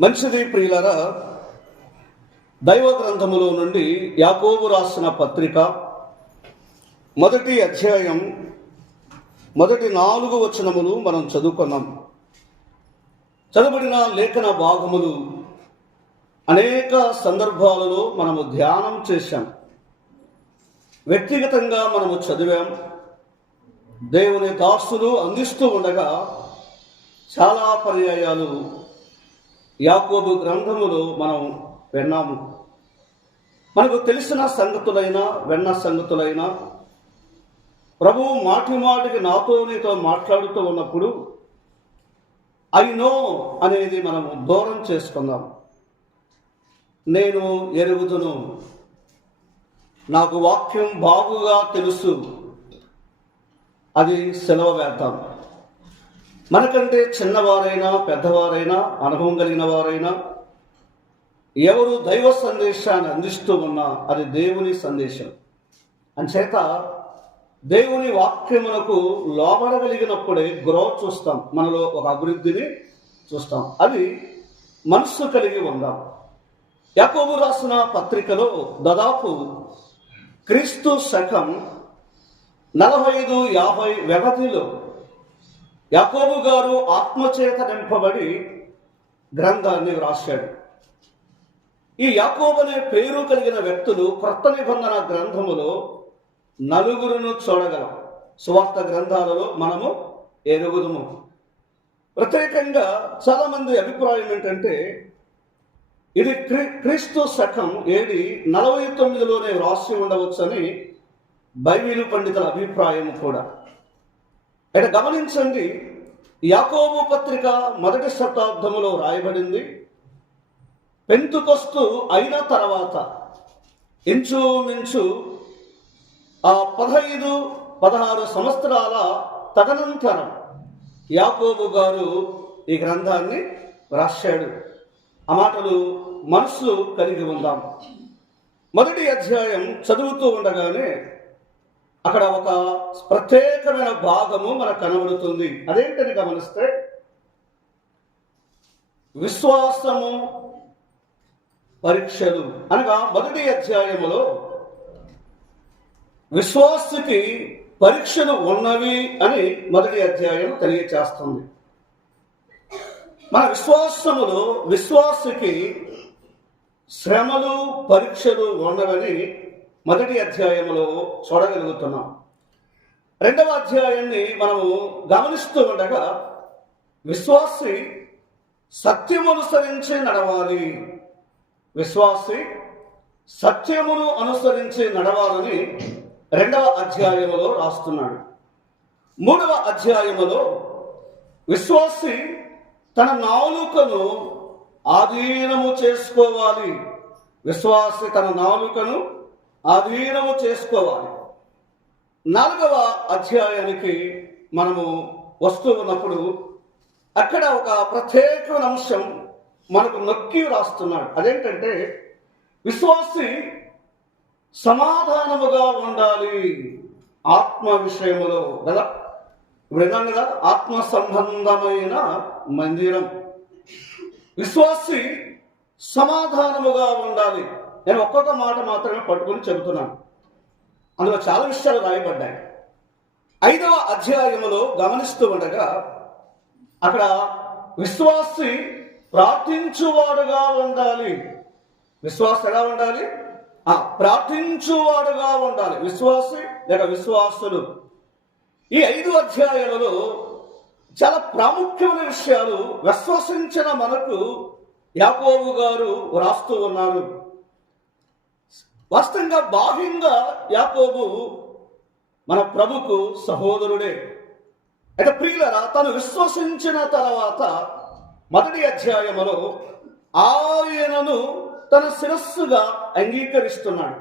మంచిది ప్రియులారా, దైవ గ్రంథములో నుండి యాకోబు రాసిన పత్రిక మొదటి అధ్యాయం మొదటి 4 వచనములు మనం చదువుకున్నాం. చదవబడిన లేఖన భాగములు అనేక సందర్భాలలో మనము ధ్యానం చేశాం. వ్యక్తిగతంగా మనము చదివాం. దేవుని దాసులు అందిస్తూ ఉండగా చాలా పర్యాయాలు యాకోబు గ్రంథములో మనం విన్నాము. మనకు తెలిసిన సంగతులైనా విన్న సంగతులైనా ప్రభువు మాటి మాటికి నీతో మాట్లాడుతూ ఉన్నప్పుడు ఐ నో అనేది మనము దూరం చేసుకుందాం. నేను ఎరుగుదును, నాకు వాక్యం బాగుగా తెలుసు, అది సెలవు వేద్దాం. మనకంటే చిన్నవారైనా పెద్దవారైనా అనుభవం కలిగిన వారైనా ఎవరు దైవ సందేశాన్ని అందిస్తూ ఉన్నా అది దేవుని సందేశం. అంచేత దేవుని వాక్యమునకు లోబడగలిగినప్పుడే గ్రోత్ చూస్తాం, మనలో ఒక అభివృద్ధిని చూస్తాం. అది మనస్సు కలిగి ఉందాం. యాకోబు రాసిన పత్రికలో దాదాపు క్రీస్తు శకం 45-50 వ్యవధిలో యాకోబు గారు ఆత్మచేత నింపబడి గ్రంథాన్ని వ్రాశాడు. ఈ యాకోబు అనే పేరు కలిగిన వ్యక్తులు క్రొత్త నిబంధన గ్రంథములో 4 చూడగలం. సువార్త గ్రంథాలలో మనము ఎరుగుదుము. ప్రత్యేకంగా చాలా మంది అభిప్రాయం ఏంటంటే ఇది క్రీస్తు శకం AD 49లోనే వ్రాసి ఉండవచ్చని బైబిలు పండితుల అభిప్రాయం కూడా. ఇక్కడ గమనించండి, యాకోబు పత్రిక 1వ శతాబ్దములో రాయబడింది. పెంతుకొస్తు అయిన తర్వాత ఇంచుమించు 15-16 సంవత్సరాల తదనంతరం యాకోబు గారు ఈ గ్రంథాన్ని రాశాడు. ఆ మాటలు మనసు కలిగి ఉందాం. మొదటి అధ్యాయం చదువుతూ ఉండగానే అక్కడ ఒక ప్రత్యేకమైన భాగము మనకు కనబడుతుంది. అదేంటని గమనిస్తే విశ్వాసము పరీక్షలు అనగా మొదటి అధ్యాయములో విశ్వాసికి పరీక్షలు ఉన్నవి అని మొదటి అధ్యాయం తెలియచేస్తుంది. మన విశ్వాసములో విశ్వాసికి శ్రమలు పరీక్షలు ఉన్నవని మొదటి అధ్యాయంలో చూడగలుగుతున్నాం. 2వ అధ్యాయాన్ని మనము గమనిస్తూ ఉండగా విశ్వాసి సత్యము అనుసరించి నడవాలి, విశ్వాసి సత్యమును అనుసరించి నడవాలని 2వ అధ్యాయములో రాస్తున్నాడు. 3వ అధ్యాయములో విశ్వాసి తన నాలుకను ఆధీనము చేసుకోవాలి, విశ్వాసి తన నాలుకను ఆధీనము చేసుకోవాలి. 4వ అధ్యాయానికి మనము వస్తూ ఉన్నప్పుడు అక్కడ ఒక ప్రత్యేకమైన అంశం మనకు నొక్కి రాస్తున్నాడు. అదేంటంటే విశ్వాసి సమాధానముగా ఉండాలి ఆత్మ విషయములో కదా. ఇప్పుడు విన్నాం కదా, ఆత్మ సంబంధమైన మందిరం. విశ్వాసి సమాధానముగా ఉండాలి. నేను ఒక్కొక్క మాట మాత్రమే పట్టుకుని చెబుతున్నాను, అందులో చాలా విషయాలు రాయబడ్డాయి. 5వ అధ్యాయములో గమనిస్తూ ఉండగా అక్కడ విశ్వాసి ప్రార్థించువాడుగా ఉండాలి. విశ్వాసి ఎలా ఉండాలి? ప్రార్థించువాడుగా ఉండాలి. విశ్వాసి లేక విశ్వాసులు. ఈ 5 అధ్యాయాలలో చాలా ప్రాముఖ్యమైన విషయాలు విశ్వసించిన మనకు యాకోబు గారు రాస్తూ ఉన్నారు. వాస్తవంగా బాహ్యంగా యాకోబు మన ప్రభుకు సహోదరుడే. అయితే ప్రియులరా, తను విశ్వసించిన తర్వాత మొదటి అధ్యాయములో ఆయనను తన శిరస్సుగా అంగీకరిస్తున్నాడు.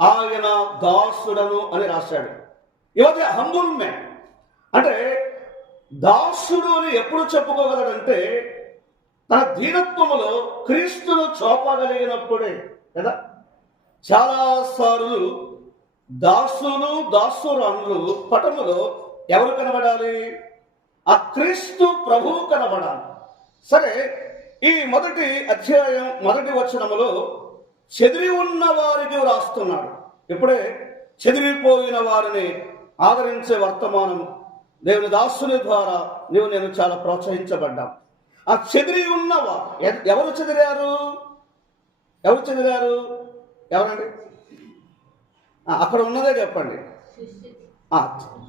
ఆయన దాసుడను అని రాశాడు. ఇవాళ హంబుల్ మ్యాన్ అంటే దాసుడు అని ఎప్పుడు చెప్పుకోగలడంటే తన దీనత్వములో క్రీస్తును చూపగలిగినప్పుడే కదా. చాలాసార్లు దాసులు దాసురాన్లు పటములో ఎవరు కనబడాలి? ఆ క్రీస్తు ప్రభువు కనబడాలి. సరే, ఈ మొదటి అధ్యాయం మొదటి వచనములో చెదిరి ఉన్న వారికి వ్రాస్తున్నాడు. ఇప్పుడే చెదిరిపోయిన వారిని ఆదరించే వర్తమానం దేవుని దాసుని ద్వారా నేను చాలా ప్రోత్సహించబడ్డాం. ఆ చెదిరి ఉన్నవా ఎవరు చెదిరారు? ఎవరండి? అక్కడ ఉన్నదే చెప్పండి.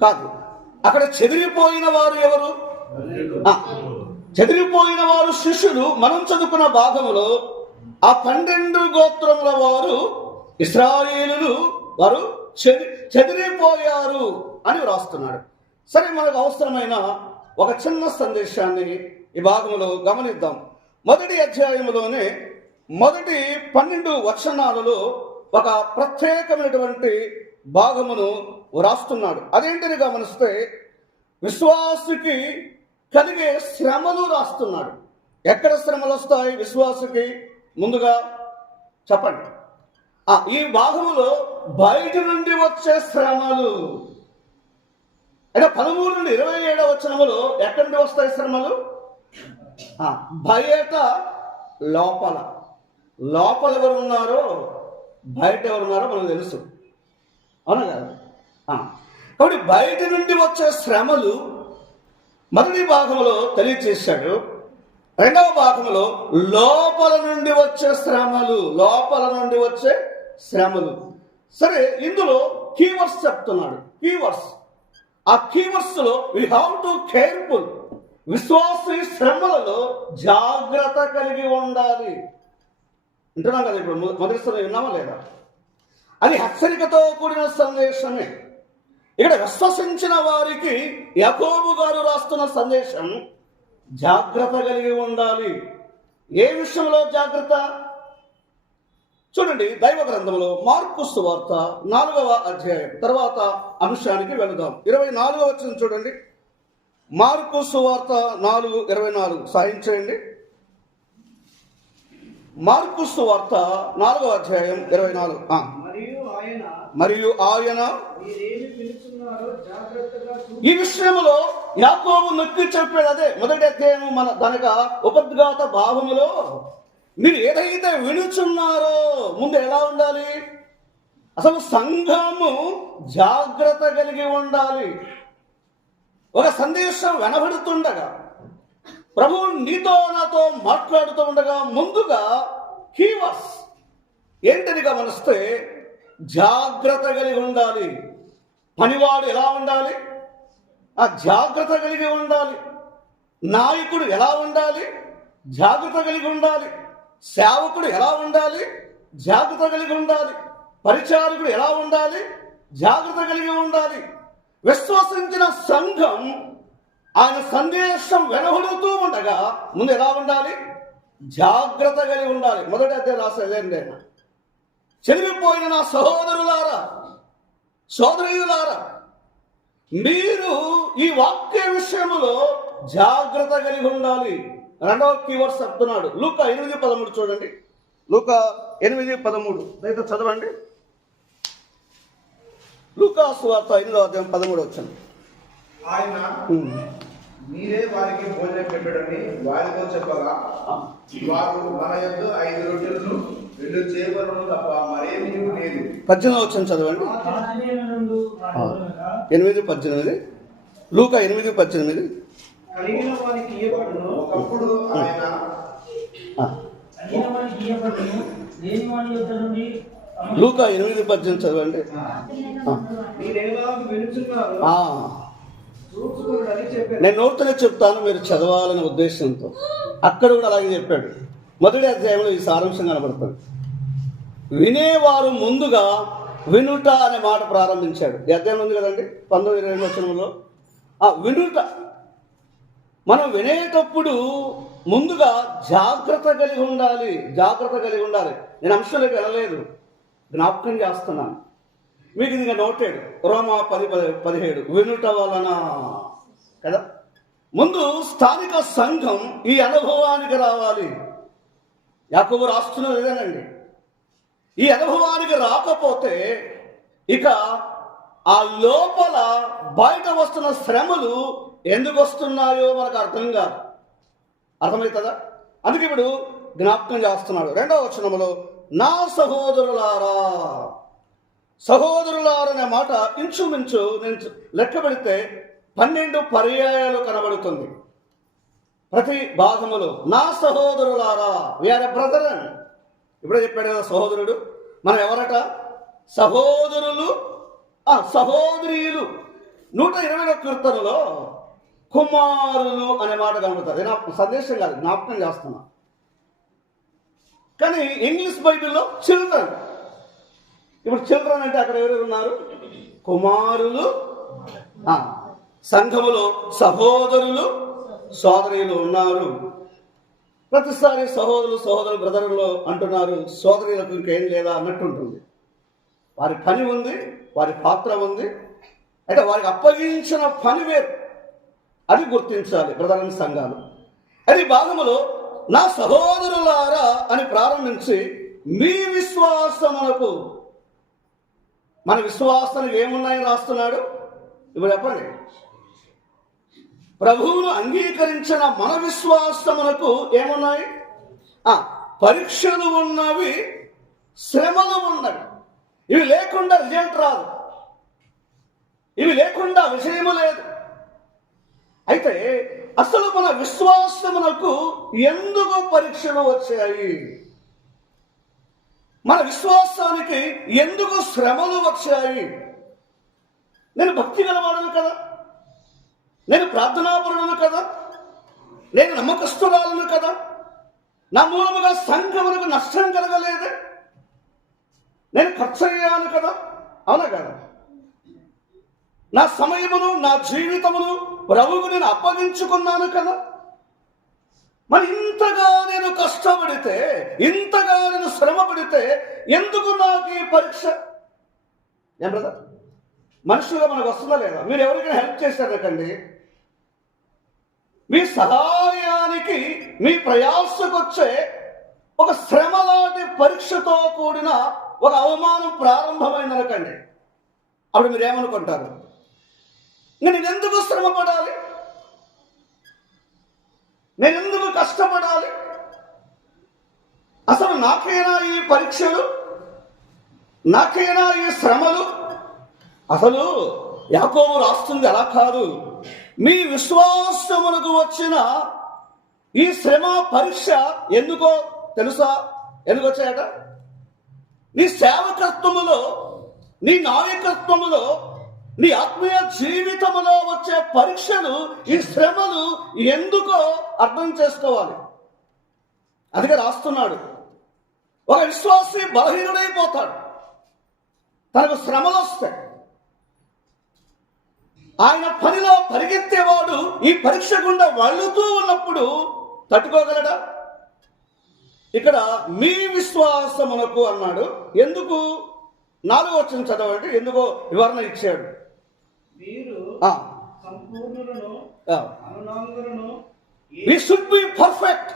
కాదు, అక్కడ చెదిరిపోయిన వారు ఎవరు? చెదిరిపోయిన వారు శిష్యులు. మనం చదువుకున్న భాగంలో ఆ 12 గోత్రముల వారు ఇశ్రాయేలులు వారు చెదిరిపోయారు అని వ్రాస్తున్నాడు. సరే, మనకు అవసరమైన ఒక చిన్న సందేశాన్ని ఈ భాగంలో గమనిద్దాం. మొదటి అధ్యాయంలోనే మొదటి 12 వచనాలలో ఒక ప్రత్యేకమైనటువంటి భాగమును వ్రాస్తున్నాడు. అదేంటిని గమనిస్తే విశ్వాసికి కలిగే శ్రమలు రాస్తున్నాడు. ఎక్కడ శ్రమలు వస్తాయి విశ్వాసికి? ముందుగా చెప్పండి. ఈ భాగములో బయట నుండి వచ్చే శ్రమలు. అంటే 13 నుండి 27 వచనములో ఎక్కడి నుండి వస్తాయి శ్రమలు? బయట, లోపల. లోపల ఎవరు ఉన్నారో బయట ఎవరున్నారో మనకు తెలుసు, అవునా కదా? కాబట్టి బయట నుండి వచ్చే శ్రమలు మొదటి భాగంలో తెలియచేశాడు. రెండవ భాగంలో లోపల నుండి వచ్చే శ్రమలు. సరే, ఇందులో కీవర్డ్స్ చెప్తున్నాడు. ఆ కీవర్డ్స్ లో వీ హ్యావ్ టు కేర్ఫుల్. విశ్వాసీ శ్రమలలో జాగ్రత్త కలిగి ఉండాలి. వింటున్నాం కదా? ఇప్పుడు మొదటిసారి విన్నామా లేదా? అది హెచ్చరికతో కూడిన సందేశమే. ఇక్కడ విశ్వసించిన వారికి యాకోబు గారు రాస్తున్న సందేశం జాగ్రత్త కలిగి ఉండాలి. ఏ విషయంలో జాగ్రత్త? చూడండి, దైవ గ్రంథంలో మార్కు సువార్త 4వ అధ్యాయం తర్వాత అంశానికి వెళదాం. 24వ వచనం చూడండి. మార్కు సువార్త 4:24 సాయం చేయండి. మార్కు సువార్త 4వ అధ్యాయం 24. మరియు ఆయన ఈ విషయంలో యాకోబు నొక్కి చెప్పాడు. అదే మొదటి అధ్యాయం దానిక ఉపద్ఘాత భావములో మీరు ఏదైతే వినుచున్నారో ముందు ఎలా ఉండాలి? అసలు సంఘము జాగ్రత్త కలిగి ఉండాలి. ఒక సందేశం వినబడుతుండగా, ప్రభువు నీతో నాతో మాట్లాడుతూ ఉండగా ముందుగా కీవర్డ్స్ ఏంటిది గమనిస్తే జాగ్రత్త కలిగి ఉండాలి. పనివాడు ఎలా ఉండాలి? జాగ్రత్త కలిగి ఉండాలి. నాయకుడు ఎలా ఉండాలి? జాగ్రత్త కలిగి ఉండాలి. సేవకుడు ఎలా ఉండాలి? జాగ్రత్త కలిగి ఉండాలి. పరిచారకుడు ఎలా ఉండాలి? జాగ్రత్త కలిగి ఉండాలి. విశ్వసించిన సంఘం ఆయన సందేశం వెనబడుతూ ఉండగా ముందు ఎలా ఉండాలి? జాగ్రత్త కలిగి ఉండాలి. మొదటి అధ్యాయం రాసేదండి. చెదిరిపోయిన నా సహోదరులారా, సోదరీయులారా, మీరు ఈ వాక్య విషయంలో జాగ్రత్త కలిగి ఉండాలి. రెండవ కీవర్డ్స్ చెప్తున్నాడు. లూకా 8:13 చూడండి. లూకా 8:13 అయితే చదవండి. లూకా సువార్త 8వ అధ్యాయం 13 వచనం. ఆయన మీరే వారికి భోజనం పెట్టడని వారితో చెప్పగా వారు మన యొద్ద 5 రొట్టెలను 2 చేపలను తప్ప మరేమీ లేదు. 18వ వచనం చదవండి. 8:18 లూకా 8:18. కలిగిన వారికి ఇయ్యబడును. ఒకప్పుడు ఆయన లూకా 8:18 చదవండి. నేను నోటితోనే చెప్తాను, మీరు చదవాలనే ఉద్దేశంతో అక్కడ కూడా అలాగే చెప్పాడు. మొదటి అధ్యాయంలో ఈ సారాంశం కనబడుతుంది. వినేవారు ముందుగా వినుట అనే మాట ప్రారంభించాడు. ఈ అధ్యాయం ఉంది కదండి 19-20 వచనంలో. వినుట, మనం వినేటప్పుడు ముందుగా జాగ్రత్త కలిగి ఉండాలి. నేను అంశాలకు వెళ్ళలేదు, జ్ఞాపకం చేస్తున్నాను మీకు. ఇది నోటెడ్ రోమా 10:17 వినుట వలన కదా. ముందు స్థానిక సంఘం ఈ అనుభవానికి రావాలి. యాకోబు రాస్తున్నది ఇదేనండి. ఈ అనుభవానికి రాకపోతే ఇక ఆ లోపల బయట వస్తున్న శ్రమలు ఎందుకు వస్తున్నాయో మనకు అర్థం కాదు. అర్థమవుతుందా? అందుకే ఇప్పుడు జ్ఞాపకం చేస్తున్నాడు 2వ వచనములో, నా సహోదరులారా. సహోదరులారనే మాట ఇంచుమించు నేను లెక్క పెడితే 12 పర్యాయాలు కనబడుతుంది ప్రతి భాగములో. నా సహోదరులారా, వీఆర్ ఎ బ్రదరన్. ఇప్పుడే చెప్పాడు కదా సహోదరుడు. మనం ఎవరట? సహోదరులు, సహోదరీలు. 120వ కీర్తనలో కుమారులు అనే మాట కనబడుతుంది. నా సందేశం కాదు, జ్ఞాపకం చేస్తున్నా. కానీ ఇంగ్లీష్ బైబిల్లో చిల్డ్రన్. ఇప్పుడు చిల్డ్రన్ అంటే అక్కడ ఎవరెవరు ఉన్నారు? కుమారులు, సంఘములో సహోదరులు, సోదరీలు ఉన్నారు. ప్రతిసారి సహోదరులు బ్రదర్లో అంటున్నారు, సోదరులకు ఇంకేం లేదా అన్నట్టుంటుంది. వారి పని ఉంది, వారి పాత్ర ఉంది. అయితే వారికి అప్పగించిన పని వేరు, అది గుర్తించాలి బ్రదర్ సంఘాలు. అది భాగములో నా సహోదరులారా అని ప్రారంభించి మీ విశ్వాసమునకు, మన విశ్వాసానికి ఏమున్నాయని రాస్తున్నాడు ఇప్పుడు చెప్పండి. ప్రభువును అంగీకరించిన మన విశ్వాసమునకు ఏమున్నాయి? పరీక్షలు ఉన్నవి, శ్రమలు ఉన్నవి. ఇవి లేకుండా రిజల్ట్ రాదు, ఇవి లేకుండా విషయము లేదు. అయితే అసలు మన విశ్వాసమునకు ఎందుకు పరీక్షలు వచ్చాయి? మన విశ్వాసానికి ఎందుకు శ్రమలు వచ్చాయి? నేను భక్తి గలవాడను కదా, నేను ప్రార్థనాపరులను కదా, నేను నమ్మకస్తురాలను కదా, నా మూలముగా సంఘమునకు నష్టం కలగలేదే, నేను ఖర్చు అయ్యాను కదా, అవునా కదా? నా సమయమును, నా జీవితమును ప్రభువుకు నేను అప్పగించుకున్నాను కదా. మరి ఇంతగా నేను కష్టపడితే, ఇంతగా నేను శ్రమ పడితే ఎందుకు నాకు ఈ పరీక్ష? ఏం బ్రదర్, మనుషులుగా మనకు వస్తుందా లేదా? మీరు ఎవరికైనా హెల్ప్ చేశారకండి, మీ సహాయానికి, మీ ప్రయాసకు వచ్చే ఒక శ్రమ లాంటి పరీక్షతో కూడిన ఒక అవమానం ప్రారంభమైందనకండి, అప్పుడు మీరు ఏమనుకుంటారు? నేను ఎందుకు శ్రమ పడాలి? నేను ఎందుకు కష్టపడాలి? అసలు నాకైనా ఈ పరీక్షలు, నాకైనా ఈ శ్రమలు? అసలు యాకోబు రాస్తుంది అలా కాదు. మీ విశ్వాసమునకు వచ్చిన ఈ శ్రమ పరీక్ష ఎందుకో తెలుసా? ఎందుకు వచ్చాయట? నీ సేవకత్వములో, నీ నాయకత్వములో, నీ ఆత్మీయ జీవితంలో వచ్చే పరీక్షలు, ఈ శ్రమలు ఎందుకో అర్థం చేసుకోవాలి. అందుకే రాస్తున్నాడు, ఒక విశ్వాసి బలహీనుడైపోతాడు తనకు శ్రమలు వస్తాయి. ఆయన పనిలో పరిగెత్తేవాడు ఈ పరీక్ష గుండా వళ్ళుతూ ఉన్నప్పుడు తట్టుకోగలడా? ఇక్కడ మీ విశ్వాసమునకు అన్నాడు. ఎందుకు? 4వ వచనం చదవండి. ఎందుకో వివరణ ఇచ్చాడు. We should be perfect.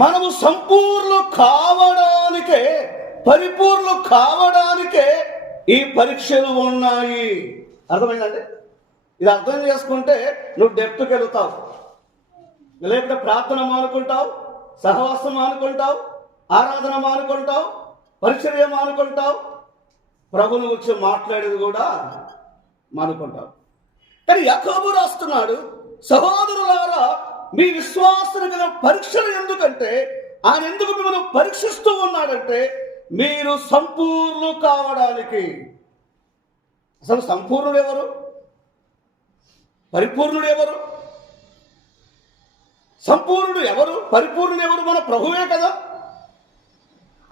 మనము సంపూర్ణ కావడానికే, పరిపూర్ణ కావడానికే ఈ పరీక్షలు ఉన్నాయి. అర్థమైందండి? ఇది అర్థం చేసుకుంటే నువ్వు డెప్త్కి వెళుతావు. లేకపోతే ప్రార్థన మానుకుంటావు, సహవాసం మానుకుంటావు, ఆరాధన మానుకుంటావు, పరిచర్య మానుకుంటావు, ప్రభుని గురించి మాట్లాడేది కూడా మానుకుంటావు. కానీ యాకోబు రాస్తున్నాడు, సహోదరులారా మీ విశ్వాసానికి గల పరీక్షలు ఎందుకంటే, ఆయన ఎందుకు మిమ్మల్ని పరీక్షిస్తూ ఉన్నాడంటే మీరు సంపూర్ణ కావడానికి. అసలు సంపూర్ణుడు ఎవరు? పరిపూర్ణుడు ఎవరు? సంపూర్ణుడు ఎవరు? పరిపూర్ణుడు ఎవరు? మన ప్రభువే కదా.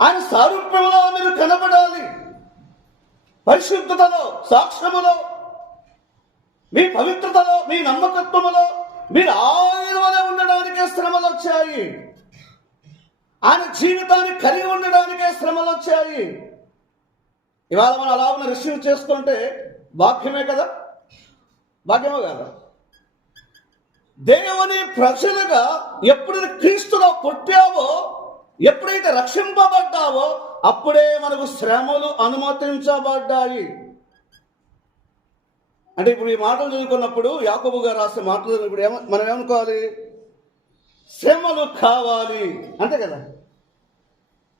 ఆయన సారూప్యంలో మీరు కనబడాలి. పరిశుద్ధతలో, సాక్ష్యములో, మీ పవిత్రతలో, మీ నమ్మకత్వములో మీరు ఆయన వలె ఉండడానికే శ్రమలు వచ్చాయి. ఆయన జీవితాన్ని కలిగి ఉండడానికే శ్రమలు వచ్చాయి. ఇవాళ మనం అలా ఉన్న రిసీవ్ చేసుకుంటే భాగ్యమే కదా, భాగ్యమే కదా. దేవుని ప్రజలుగా ఎప్పుడైతే క్రీస్తులో పుట్టావో, ఎప్పుడైతే రక్షింపబడ్డావో అప్పుడే మనకు శ్రమలు అనుమతించబడ్డాయి. అంటే ఇప్పుడు ఈ మాటలు చదువుకున్నప్పుడు, యాకోబు గారు రాసే మాటలు ఇప్పుడు మనం ఏమనుకోవాలి? శ్రమలు కావాలి, అంతే కదా.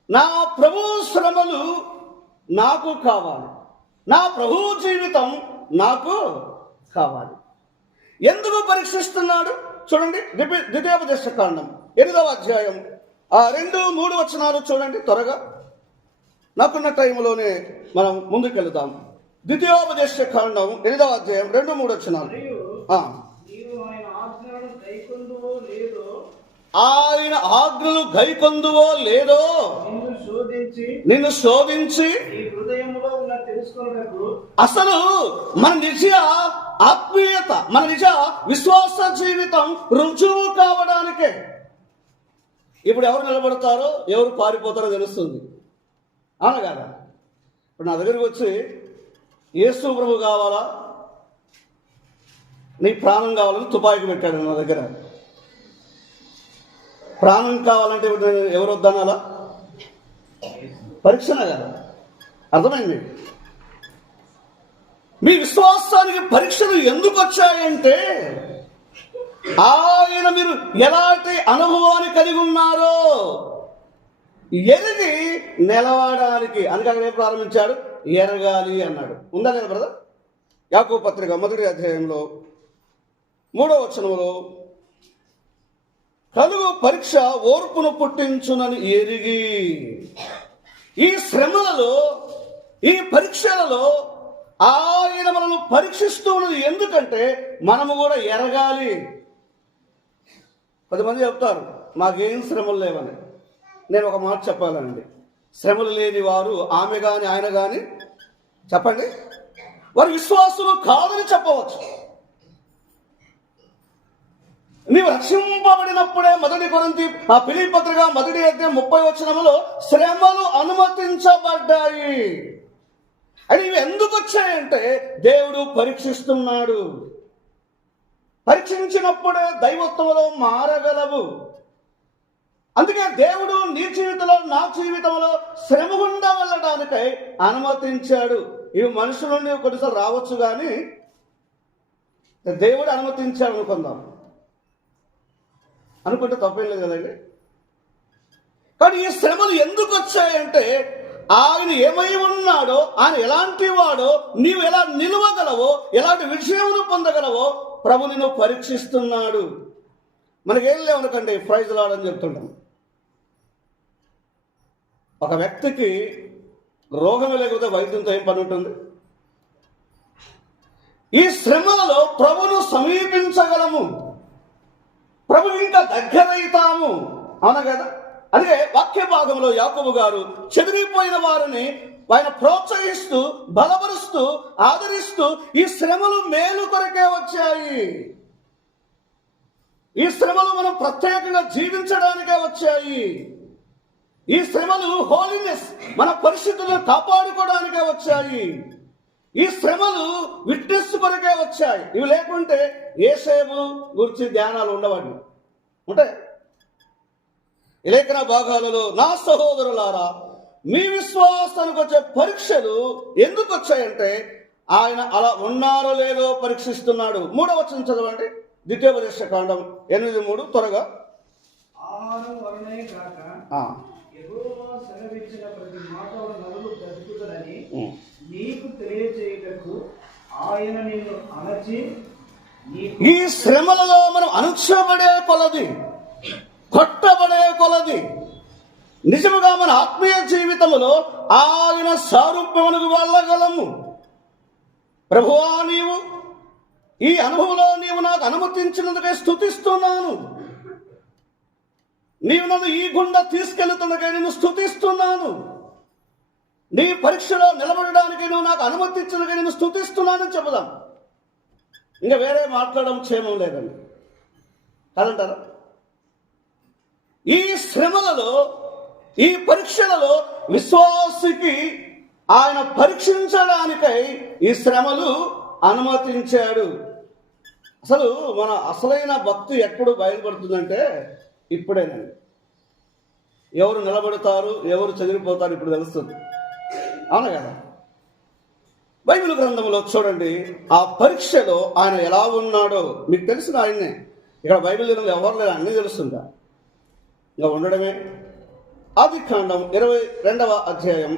నా ప్రభు శ్రమలు నాకు కావాలి, నా ప్రభు జీవితం నాకు కావాలి. ఎందుకు పరీక్షిస్తున్నాడు చూడండి. ద్వితీయోపదేశ కాండం 8వ అధ్యాయం 2-3 వచనాలు చూడండి త్వరగా. నాకున్న టైంలోనే మనం ముందుకెళ్తాం. ద్వితీయోపదేశ కాండం 8వ అధ్యాయం 2-3 వచనాలు. ఆయన ఆజ్ఞలు గైకొందువో లేదో నిన్ను శోధించి అసలు మన నిజ ఆత్మీయత, మన నిజ విశ్వాస జీవితం రుజువు కావడానికే. ఇప్పుడు ఎవరు నిలబడతారో ఎవరు పారిపోతారో తెలుస్తుంది, అవునా కదా. ఇప్పుడు నా దగ్గరికి వచ్చి యేసు ప్రభు కావాలా, నీ ప్రాణం కావాలని తుపాకి పెట్టాడు నా దగ్గర. ప్రాణం కావాలంటే ఇప్పుడు ఎవరు వద్దనాలా? పరీక్షనే కదా. అర్థమైంది? మీ విశ్వాసానికి పరీక్షలు ఎందుకు వచ్చాయంటే ఆయన మీరు ఎలాంటి అనుభవాన్ని కలిగి ఉన్నారో ఎరిగి నిలవడానికి. అందుకే అక్కడ ఏం ప్రారంభించాడు? ఎరగాలి అన్నాడు. ఉందా లేదా బ్రదర్? యాకోబు పత్రిక 1వ అధ్యాయంలో 3వ వచనంలో కలుగు పరీక్ష ఓర్పును పుట్టించునని ఎరిగి. ఈ శ్రమలలో, ఈ పరీక్షలలో ఆయన మనల్ని పరీక్షిస్తూ ఉన్నది ఎందుకంటే మనము కూడా ఎరగాలి. 10 మంది చెప్తారు మాకేం శ్రమలు లేవని. నేను ఒక మాట చెప్పాలండి, శ్రమలు లేని వారు ఆమె కానీ ఆయన కానీ చెప్పండి, వారు విశ్వాసులు కాదని చెప్పవచ్చు. నీవు రక్షింపబడినప్పుడే 1 కొరింథీ ఫిలిప్పీ పత్రిక 1వ అధ్యాయం 30వ వచనంలో శ్రమలు అనుమతించబడ్డాయి. అని ఇవి ఎందుకు వచ్చాయంటే దేవుడు పరీక్షిస్తున్నాడు. పరీక్షించినప్పుడే దైవత్వంలో మారగలవు. అందుకే దేవుడు నీ జీవితంలో, నా జీవితంలో శ్రమ గుండా వెళ్ళడానికై అనుమతించాడు. ఇవి మనుషుల నుండి కొన్నిసార్లు రావచ్చు, కానీ దేవుడు అనుమతించాడు అనుకుందాం. అనుకుంటే తప్పేం లేదు కదండి. కానీ ఈ శ్రమలు ఎందుకు వచ్చాయంటే ఆయన ఏమై ఉన్నాడో, ఆయన ఎలాంటి వాడో, నీవు ఎలా నిలవగలవో, ఎలాంటి విషయమును పొందగలవో ప్రభు నిన్ను పరీక్షిస్తున్నాడు. మనకేం లేవనుకండి, ప్రైజ్ లార్డ్ అని చెప్తుంటాం. ఒక వ్యక్తికి రోగం లేకపోతే వైద్యంతో ఏం పని ఉంటుంది? ఈ శ్రమలలో ప్రభును సమీపించగలము, ప్రభు ఇంకా దగ్గరైతాము, అవునా కదా. అందుకే వాక్య భాగంలో యాకోబు గారు చెదిరిపోయిన వారిని ఆయన ప్రోత్సహిస్తూ, బలపరుస్తూ, ఆదరిస్తూ ఈ శ్రమలు మేలు కొరకే వచ్చాయి, ఈ శ్రమలు మనం ప్రత్యేకంగా జీవించడానికే వచ్చాయి, ఈ శ్రమలు హోలీనెస్ మన పరిస్థితులను కాపాడుకోవడానికే వచ్చాయి, ఈ శ్రమలు విట్నెస్ కొరకే వచ్చాయి. ఇవి లేకుంటే యేసేపు గురించి ధ్యానాలు ఉండవండి. ఉంటాయి ఈ లేఖన భాగాలలో, నా సహోదరులారా మీ విశ్వాసానికి వచ్చే పరీక్షలు ఎందుకు వచ్చాయంటే ఆయన అలా ఉన్నారో లేదో పరీక్షిస్తున్నాడు. 3వ వచనం చదవండి, ద్వితీయోపదేశ కాండం 8:3 త్వరగా. ఆహారం వలనే కాక యెహోవా సెలవిచ్చిన ప్రతి మాట వలన నరులు బ్రతుకుతారని నీకు తెలియజేయుటకు ఆయన నిన్ను అణచి. ఈ శ్రమలలో మనం అణచబడే కొలది, కొట్టబడే కొలది నిజముగా మన ఆత్మీయ జీవితంలో ఆయన సారూప్యమునకు వెళ్ళగలము. ప్రభువా, నీవు ఈ అనుభవంలో నీవు నాకు అనుమతించినందుకే స్తుతిస్తున్నాను, నీవు నన్ను ఈ గుండా తీసుకెళ్తున్నకే నేను స్తుతిస్తున్నాను, నీ పరీక్షలో నిలబడడానికి నువ్వు నాకు అనుమతించినకే నేను స్తుతిస్తున్నానని చెబుదాం. ఇంకా వేరే మాట్లాడడం క్షేమం లేదండి, కాదంటారా? ఈ శ్రమలలో, ఈ పరీక్షలలో విశ్వాసికి ఆయన పరీక్షించడానికై ఈ శ్రమలు అనుమతించాడు. అసలు మన అసలైన భక్తి ఎప్పుడు బయలుపడుతుందంటే ఇప్పుడేనండి. ఎవరు నిలబడతారు, ఎవరు చెదిరిపోతారు ఇప్పుడు తెలుస్తుంది, అవునా కదా. బైబిల్ గ్రంథంలో చూడండి, ఆ పరీక్షలో ఆయన ఎలా ఉన్నాడో మీకు తెలిసిన ఆయన్నే. ఇక్కడ బైబిల్ గ్రంథంలో ఎవరు లేరు, అన్నీ తెలుస్తుందా? ఇంకా ఉండడమే. ఆదికాండం 22వ అధ్యాయం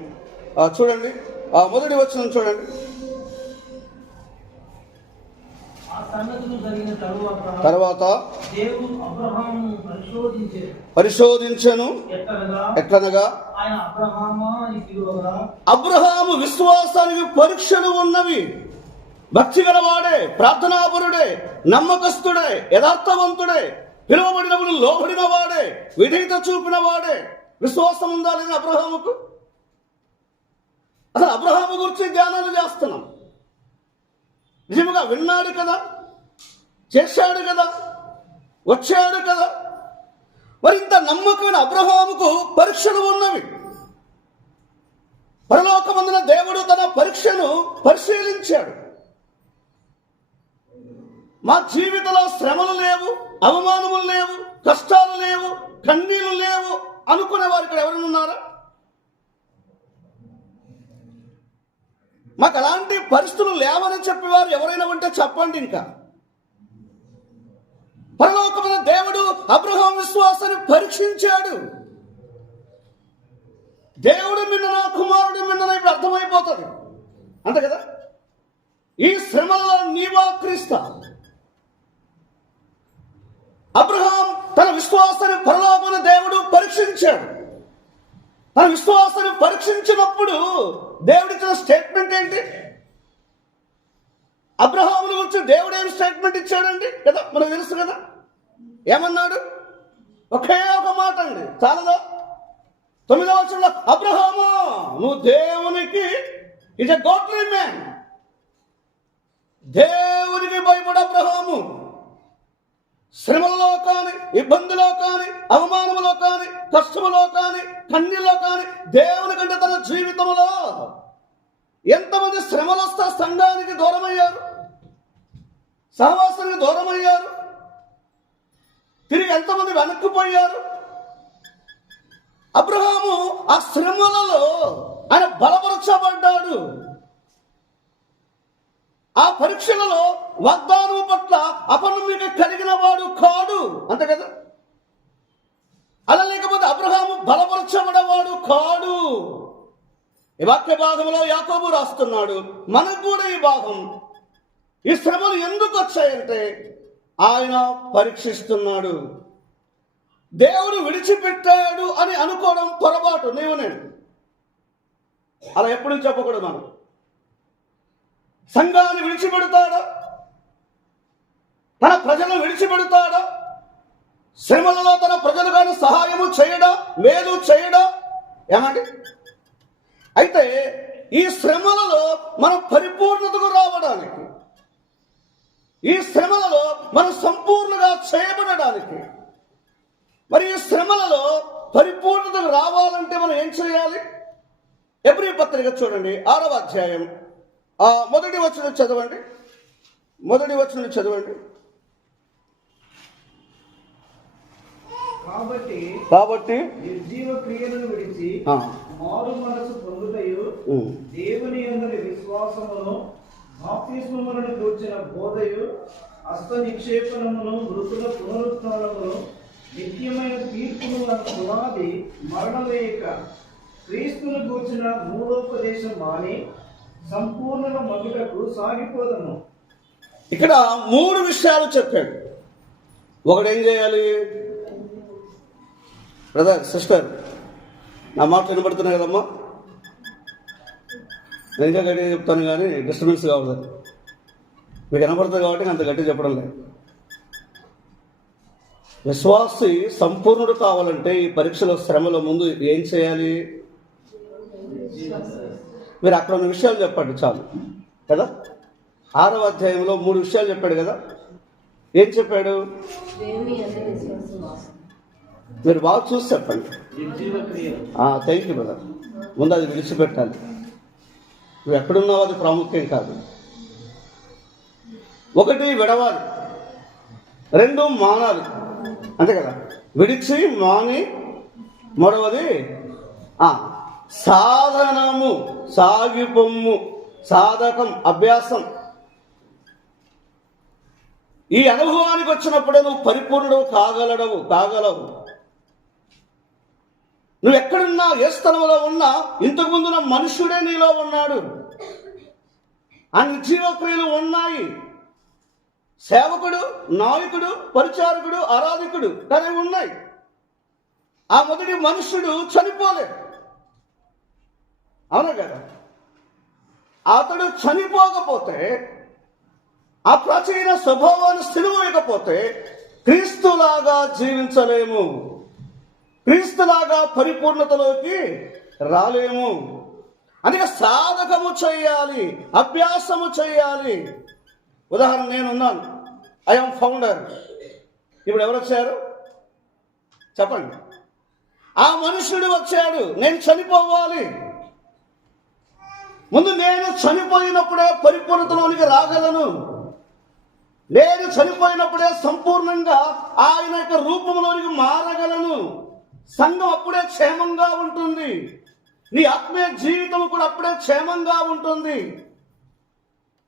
చూడండి, మొదటి వచనం చూడండి. ఆ సంగతులు జరిగిన తర్వాత దేవుడు అబ్రహామును పరిశోధించెను. ఎట్లనగా ఆయన అబ్రహామా అని పిలువగా, అబ్రహాము విశ్వాసానికి పరీక్షలు ఉన్నవి. భక్తి గలవాడే, ప్రార్థనాపరుడే, నమ్మకస్తుడే, యథార్థవంతుడే, పిలువబడినప్పుడు లోబడిన వాడే, విధేయత చూపిన వాడే. విశ్వాసం ఉందా లేదా అబ్రహాముకు? అసలు అబ్రహాము గురించి ధ్యానాలు చేస్తున్నాం. నిజముగా విన్నాడు కదా, చేశాడు కదా, వచ్చాడు కదా. మరి ఇంత నమ్మకమైన అబ్రహాముకు పరీక్షలు ఉన్నవి. పరలోకమందున దేవుడు తన పరీక్షను పరిశీలించాడు. మా జీవితంలో శ్రమలు లేవు, అవమానములు లేవు, కష్టాలు లేవు, కన్నీళ్లు లేవు అనుకునే వారు ఇక్కడ ఎవరైనా ఉన్నారా? మాకు అలాంటి పరిస్థితులు లేవని చెప్పేవారు ఎవరైనా ఉంటే చెప్పండి. ఇంకా పరలోకమైన దేవుడు అబ్రహాం విశ్వాసాన్ని పరీక్షించాడు. దేవుడు మిన్నన, కుమారుడు మిన్నన ఇప్పుడు అర్థమైపోతుంది. అంతే కదా? ఈ శ్రమలలో నీవా క్రీస్తా? అబ్రహాం తన విశ్వాసాన్ని పరలోకమైన దేవుడు పరీక్షించాడు. తన విశ్వాసాన్ని పరీక్షించినప్పుడు దేవుడిచ్చిన స్టేట్మెంట్ ఏంటి? అబ్రహాముల గురించి దేవుడు ఏం స్టేట్మెంట్ ఇచ్చాడండి కదా, మనకు తెలుసు కదా. ఏమన్నాడు? ఒకే ఒక మాట అండి, చాలదా? 9వ వచనంలో, అబ్రహామా నువ్వు దేవునికి ఇస్ ఎ గాడ్లీ మ్యాన్. దేవునికి భయపడ అబ్రహాము శ్రమలలో కానీ, ఇబ్బందిలో కానీ, అవమానములో కానీ, కష్టములో కానీ, కన్నీళ్ళలో కానీ దేవుని కంటే తన జీవితంలో ఎంతమంది శ్రమలు వస్తే సంఘానికి దూరమయ్యారు, సహవాసానికి దూరమయ్యారు, తిరిగి ఎంతమంది వెనక్కిపోయారు. అబ్రహాము ఆ శ్రమలలో ఆయన బలపరచబడ్డాడు. ఆ పరీక్షలలో వాగ్దానం పట్ల అపనమ్మిక కలిగిన వాడు కాడు. అంతే కదా? అలా లేకపోతే అబ్రహాము బలపరచబడేవాడు కాడు. ఈ వాక్య భాగంలో యాకోబు రాస్తున్నాడు, మనకు కూడా ఈ భాగం, ఈ శ్రమలు ఎందుకు వచ్చాయంటే ఆయన పరీక్షిస్తున్నాడు. దేవుడు విడిచిపెట్టాడు అని అనుకోవడం పొరపాటు. నేను అలా ఎప్పుడు చెప్పకూడదు. మనం సంఘాన్ని విడిచిపెడతాడా? తన ప్రజలను విడిచిపెడతాడా? శ్రమలలో తన ప్రజలు కానీ సహాయము చేయడా, మేలు చేయడా? ఏమండి? అయితే ఈ శ్రమలలో మనం పరిపూర్ణతకు రావడానికి, ఈ శ్రమలలో మనం సంపూర్ణంగా చేయబడడానికి, మరి ఈ శ్రమలలో పరిపూర్ణతకు రావాలంటే మనం ఏం చేయాలి? ఎబ్రీ పత్రిక చూడండి, 6వ అధ్యాయం మొదటి వచనం చదవండి. మొదటి వచనం చదవండి. కాబట్టి నిర్జీవ క్రియలను విడిచి మారు మనసు పొందుటయు, దేవుని యందలి విశ్వాసమును, బాప్తిస్మములను కూర్చిన బోధయు, హస్త నిక్షేపణమును, మృతుల పునరుత్థానమును, నిత్యమైన తీర్పును అన్న పునాది మరణలేక క్రీస్తును కూర్చిన మూడోపదేశం మాని సంపూర్ణ మగుటకు సాగిపోదము. ఇక్కడ 3 విషయాలు చెప్పాడు. ఒకటి ఏం చేయాలి? బ్రదర్, సిస్టర్, నా మాట వినబడుతున్నాయి కదమ్మా? నేను ఇంకా గట్టిగా చెప్తాను కానీ డిస్టర్బెన్స్ కావద్దు. మీకు వినపడుతుంది కాబట్టి అంత గట్టిగా చెప్పడం లేదు. విశ్వాసి సంపూర్ణుడు కావాలంటే ఈ పరీక్షల శ్రమల ముందు ఏం చేయాలి? మీరు అక్కడ ఉన్న విషయాలు చెప్పండి చాలు కదా. 6వ అధ్యాయంలో 3 విషయాలు చెప్పాడు కదా. ఏం చెప్పాడు? మీరు బాగా చూసి చెప్పండి. Thank you brother. ముందు అది విడిచిపెట్టాలి. నువ్వు ఎక్కడున్నావు అది ప్రాముఖ్యం కాదు. 1 విడవాలి, 2 మానాలి. అంతే కదా? విడిచి మాని, మూడవది సాధనము, సాగిపొమ్ము, సాధకం, అభ్యాసం. ఈ అనుభవానికి వచ్చినప్పుడే నువ్వు పరిపూర్ణుడు కాగలవు. నువ్వు ఎక్కడున్నా, ఏ స్థలంలో ఉన్నా, ఇంతకు ముందున్న మనుషుడే నీలో ఉన్నాడు. అన్ని జీవక్రియలు ఉన్నాయి. సేవకుడు, నాయకుడు, పరిచారకుడు, ఆరాధకుడు కానీ ఉన్నాయి. ఆ మొదటి మనుషుడు చనిపోలేదు, అవునా కదా? అతడు చనిపోకపోతే, ఆ ప్రాచీన స్వభావాన్ని సిలువేయకపోతే క్రీస్తులాగా జీవించలేము, క్రీస్తులాగా పరిపూర్ణతలోకి రాలేము. అందుకే సాధకము చేయాలి, అభ్యాసము చేయాలి. ఉదాహరణ, నేనున్నాను, ఐఎమ్ ఫౌండర్. ఇప్పుడు ఎవరు వచ్చారు చెప్పండి? ఆ మనుషుడు వచ్చాడు. నేను చనిపోవాలి. ముందు నేను చనిపోయినప్పుడే పరిపూర్ణతలోనికి రాగలను. నేను చనిపోయినప్పుడే సంపూర్ణంగా ఆయన యొక్క రూపంలోనికి మారగలను. సంఘం అప్పుడే క్షేమంగా ఉంటుంది. నీ ఆత్మీయ జీవితం కూడా అప్పుడే క్షేమంగా ఉంటుంది.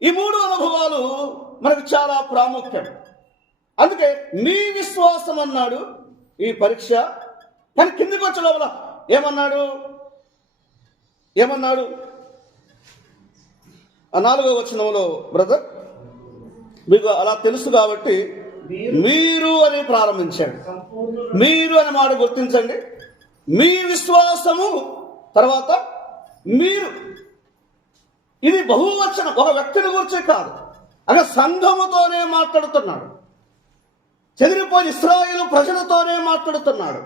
ఈ 3 అనుభవాలు మనకు చాలా ప్రాముఖ్యం. అందుకే మీ విశ్వాసం అన్నాడు ఈ పరీక్ష. కానీ కిందికి వచ్చే లోపల ఏమన్నాడు? ఆ 4వ వచనంలో, బ్రదర్ మీకు అలా తెలుసు కాబట్టి మీరు అని ప్రారంభించాడు. మీరు అనే మాట గుర్తించండి. మీ విశ్వాసము, తర్వాత మీరు. ఇది బహువచనం, ఒక వ్యక్తిని గురించి కాదు. అక్కడ సంఘముతోనే మాట్లాడుతున్నాడు. చెదిరిపోయిన ఇశ్రాయేలు ప్రజలతోనే మాట్లాడుతున్నాడు.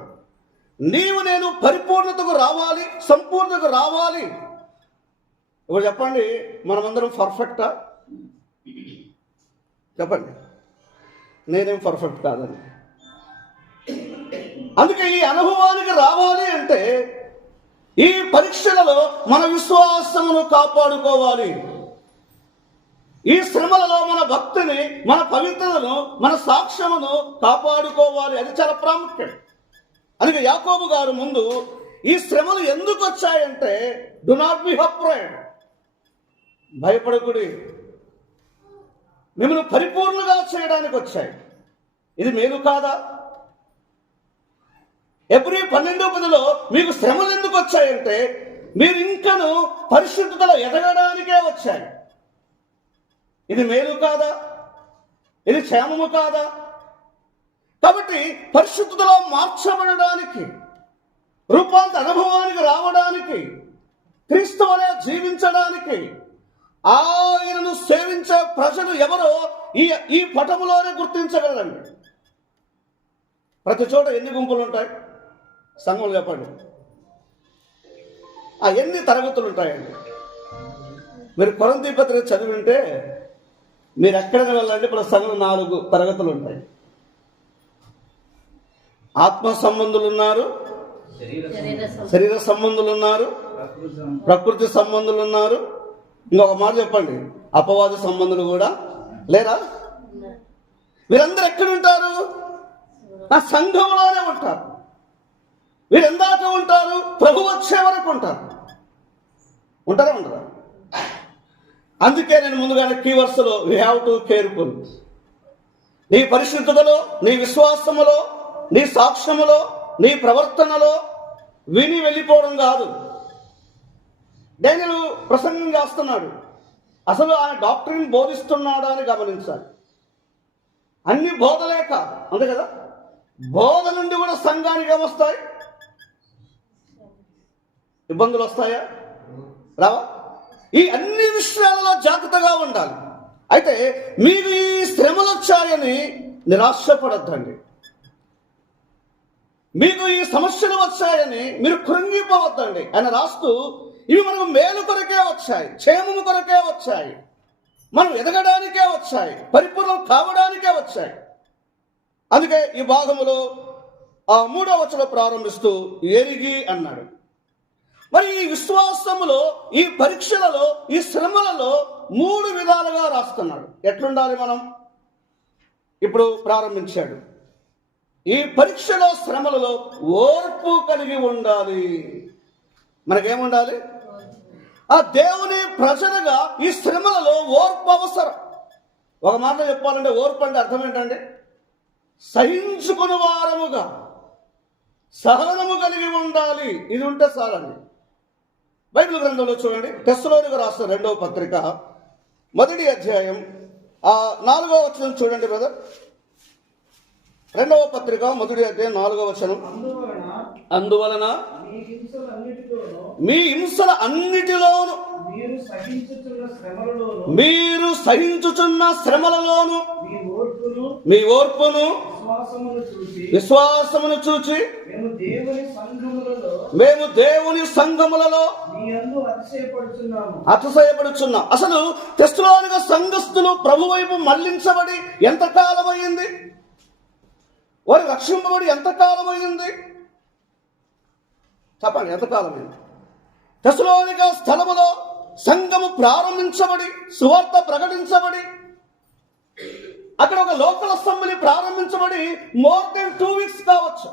నీవు నేను పరిపూర్ణతకు రావాలి, సంపూర్ణతకు రావాలి. ఇప్పుడు చెప్పండి, మనమందరం పర్ఫెక్టా? చెప్పండి. నేనేం పర్ఫెక్ట్ కాదని. అందుకే ఈ అనుభవానికి రావాలి అంటే ఈ పరీక్షలలో మన విశ్వాసమును కాపాడుకోవాలి. ఈ శ్రమలలో మన భక్తిని, మన పవిత్రతను, మన సాక్ష్యమును కాపాడుకోవాలి. అది చాలా ప్రాముఖ్యం. అందుకే యాకోబు గారు ముందు ఈ శ్రమలు ఎందుకు వచ్చాయంటే, డు నాట్ బి అఫ్రైడ్, భయపడకుడి, మిమ్మల్ని పరిపూర్ణంగా చేయడానికి వచ్చాయి. ఇది మేలు కాదా? ఎబ్రీ 12:10 మీకు శ్రమలు ఎందుకు వచ్చాయంటే మీరు ఇంకను పరిశుద్ధతలో ఎదగడానికే వచ్చాయి. ఇది మేలు కాదా? ఇది క్షేమము కాదా? కాబట్టి పరిశుద్ధతలో మార్చబడడానికి, రూపాంతర అనుభవానికి రావడానికి, క్రీస్తు వలె జీవించడానికి, ఆయనను సేవించే ప్రజలు ఎవరో ఈ పటములోనే గుర్తించగలరండి. ప్రతి చోట ఎన్ని గుంపులు ఉంటాయి సంఘంలో చెప్పండి? ఎన్ని తరగతులు ఉంటాయండి? మీరు కొరింథీ పత్రిక చదివింటే మీరు ఎక్కడికి వెళ్ళండి, ఇప్పుడు సంఘంలో 4 తరగతులు ఉంటాయి. ఆత్మ సంబంధులు ఉన్నారు, శరీర సంబంధులు ఉన్నారు, ప్రకృతి సంబంధులు ఉన్నారు. ఇంకొక మాట చెప్పండి, అపవాద సంబంధులు కూడా లేరా? వీరందరూ ఎక్కడుంటారు? ఆ సంఘంలోనే ఉంటారు. వీరు ఎందాక ఉంటారు? ప్రభు వచ్చే వరకు ఉంటారు. ఉంటారా ఉండరా? అందుకే నేను ముందుగానే కీవర్డ్స్లో వీ హ్యావ్ టు కేర్ఫుల్. నీ పరిశుద్ధతలో, నీ విశ్వాసములో, నీ సాక్ష్యములో, నీ ప్రవర్తనలో విని వెళ్ళిపోవడం కాదు. డేనియల్ ప్రసంగం చేస్తున్నాడు, అసలు ఆయన డాక్టరీని బోధిస్తున్నాడా అని గమనించాలి. అన్ని బోధలే కాదు, అంతే కదా? బోధ నుండి కూడా సంఘానికి ఏమొస్తాయి? ఇబ్బందులు వస్తాయా? రావా? ఈ అన్ని విషయాలలో జాగ్రత్తగా ఉండాలి. అయితే మీకు ఈ శ్రమలు వచ్చాయని నిరాశపడద్దండి. మీకు ఈ సమస్యలు వచ్చాయని మీరు కృంగిపోవద్దండి. ఆయన రాస్తూ, ఇవి మనకు మేలు కొరకే వచ్చాయి, క్షేమము కొరకే వచ్చాయి, మనం ఎదగడానికే వచ్చాయి, పరిపూర్ణం కావడానికే వచ్చాయి. అందుకే ఈ భాగములో 3వ వచనం ప్రారంభిస్తూ ఎరిగి అన్నాడు. మరి ఈ విశ్వాసములో, ఈ పరీక్షలలో, ఈ శ్రమలలో 3 విధాలుగా రాస్తున్నాడు. ఎట్లుండాలి మనం? ఇప్పుడు ప్రారంభించాడు. ఈ పరీక్షలో, శ్రమలలో ఓర్పు కలిగి ఉండాలి. మనకేముండాలి? ఆ దేవుని ప్రజలుగా ఈ శ్రమలలో ఓర్పు అవసరం. ఒక మాట చెప్పాలంటే ఓర్పు అంటే అర్థం ఏంటంటే సహించుకుని వారముగా. సహనము కలిగి ఉండాలి. ఇది ఉంటే చాలండి. బైబిల్ గ్రంథంలో చూడండి, తెస్సలోనికు రాసిన 2వ పత్రిక 1వ అధ్యాయం 4వ వచనం చూడండి బ్రదర్. 2వ పత్రిక 1వ అధ్యాయం 4వ వచనం. అందువలన మీ హింసల అన్నిటిలోను మీరు సహించుచున్న శ్రమలలోను మీ ఓర్పును విశ్వాసమును చూచి మేము దేవుని సంఘములలో అతిశయపడుచున్నాం. అసలు తెస్సలోనిక సంఘస్థులు ప్రభు వైపు మళ్లించబడి ఎంతకాలం అయింది? వారు రక్షింపబడి ఎంతకాలం అయింది? చెప్పండి, ఎంతకాలమైంది? తెస్సలోనిక స్థలములో సంఘము ప్రారంభించబడి సువార్త ప్రకటించబడి అక్కడ ఒక లోకల్ అసెంబ్లీ ప్రారంభించబడి మోర్ దెన్ 2 వీక్స్ కావచ్చు,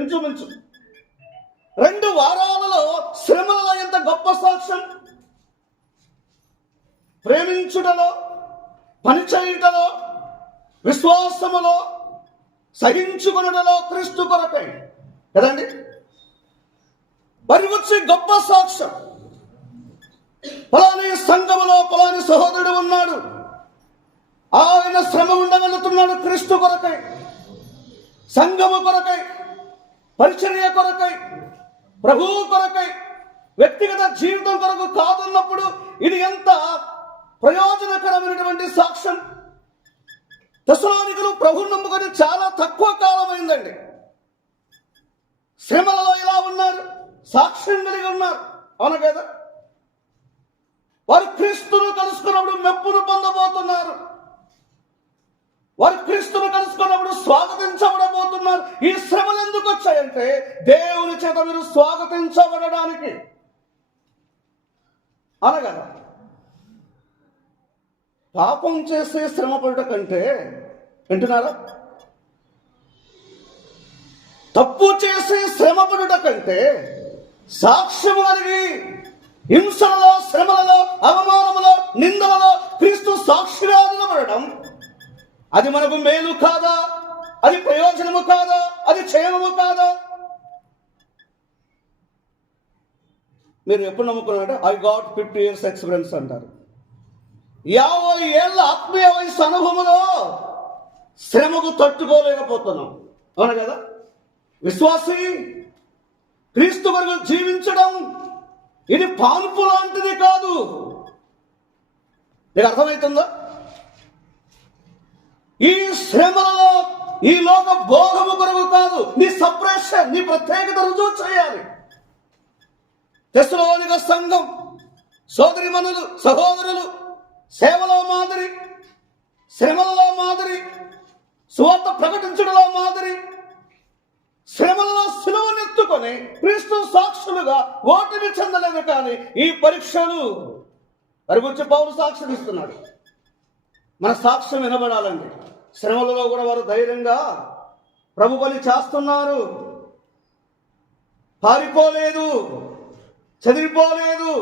ఇంచుమించు 2 వారాలలో శ్రమలలో ఎంత గొప్ప సాక్ష్యం! ప్రేమించుటలో, పనిచేయుటలో, విశ్వాసములో, సహించుకొనుటలో క్రీస్తు కొరకై కదండి. మరి వచ్చి గొప్ప సాక్ష్యం, ఫలాని సంఘములో ఫలాని సహోదరుడు ఉన్నాడు, ఆయన శ్రమ ఉండగలుగుతున్నాడు క్రీస్తు కొరకై, సంఘము కొరకై, పరిచర్య కొరకై, ప్రభువు కొరకై, వ్యక్తిగత జీవితం కొరకు కాదున్నప్పుడు ఇది ఎంత ప్రయోజనకరమైనటువంటి సాక్ష్యం. తెస్సలోనికులు ప్రభువును నమ్ముకొని చాలా తక్కువ కాలం అయిందండి. శ్రమలలో ఇలా ఉన్నారు, సాక్ష్యం కలిగి ఉన్నారు, అవును కదా? వారు క్రీస్తును కలుసుకున్నప్పుడు మెప్పును పొందబోతున్నారు, వారు క్రీస్తును కలుసుకున్నప్పుడు స్వాగతించబడబోతున్నారు. ఈ శ్రమలు ఎందుకు వచ్చాయంటే దేవుని చేత మీరు స్వాగతించబడడానికి, అనగా పాపం చేసే శ్రమ పడుట కంటే, వింటున్నారా, తప్పు చేసే శ్రమ పడుట కంటే సాక్ష్యము కలిగి హింసలలో, శ్రమలలో, అవమానములో, నిందలలో క్రీస్తు సాక్షిగా నిలబడడం, అది మనకు మేలు కాదా? అది ప్రయోజనము కాదా? అది క్షేమము కాదా? మీరు ఎప్పుడు నమ్ముకున్నారంటే ఐ గాట్ 50 years ఎక్స్పీరియన్స్ అంటారు. 50 ఏళ్ళ ఆత్మీయ వయసు అనుభవంలో శ్రమకు తట్టుకోలేకపోతున్నాం, అవును కదా? విశ్వాసి క్రీస్తు కొరకు జీవించడం ఇది పాన్పు లాంటిది కాదు. నీకు అర్థమవుతుందా? ఈ శ్రమలలో ఈ లోక భోగము కొరకు కాదు, నీ సపరేషన్, నీ ప్రత్యేకత రుజువు చేయాలి. తెస్సలోనిక సంఘం సోదరిమణులు, సహోదరులు సేవలో మాదిరి, శ్రమలలో మాదిరి, సువార్త ప్రకటించడంలో మాదిరి, శ్రమలలో సిలువనెత్తుకొని క్రీస్తు సాక్షులుగా ఓటిని చెందలేదు. కానీ ఈ పరీక్షలు వారి గురించి పౌలు సాక్ష్యం ఇస్తున్నాడు. మన సాక్ష్యం వినబడాలండి. శ్రమలలో కూడా వారు ధైర్యంగా ప్రభు పని చేస్తున్నారు, పారిపోలేదు, చెదిరిపోలేదు,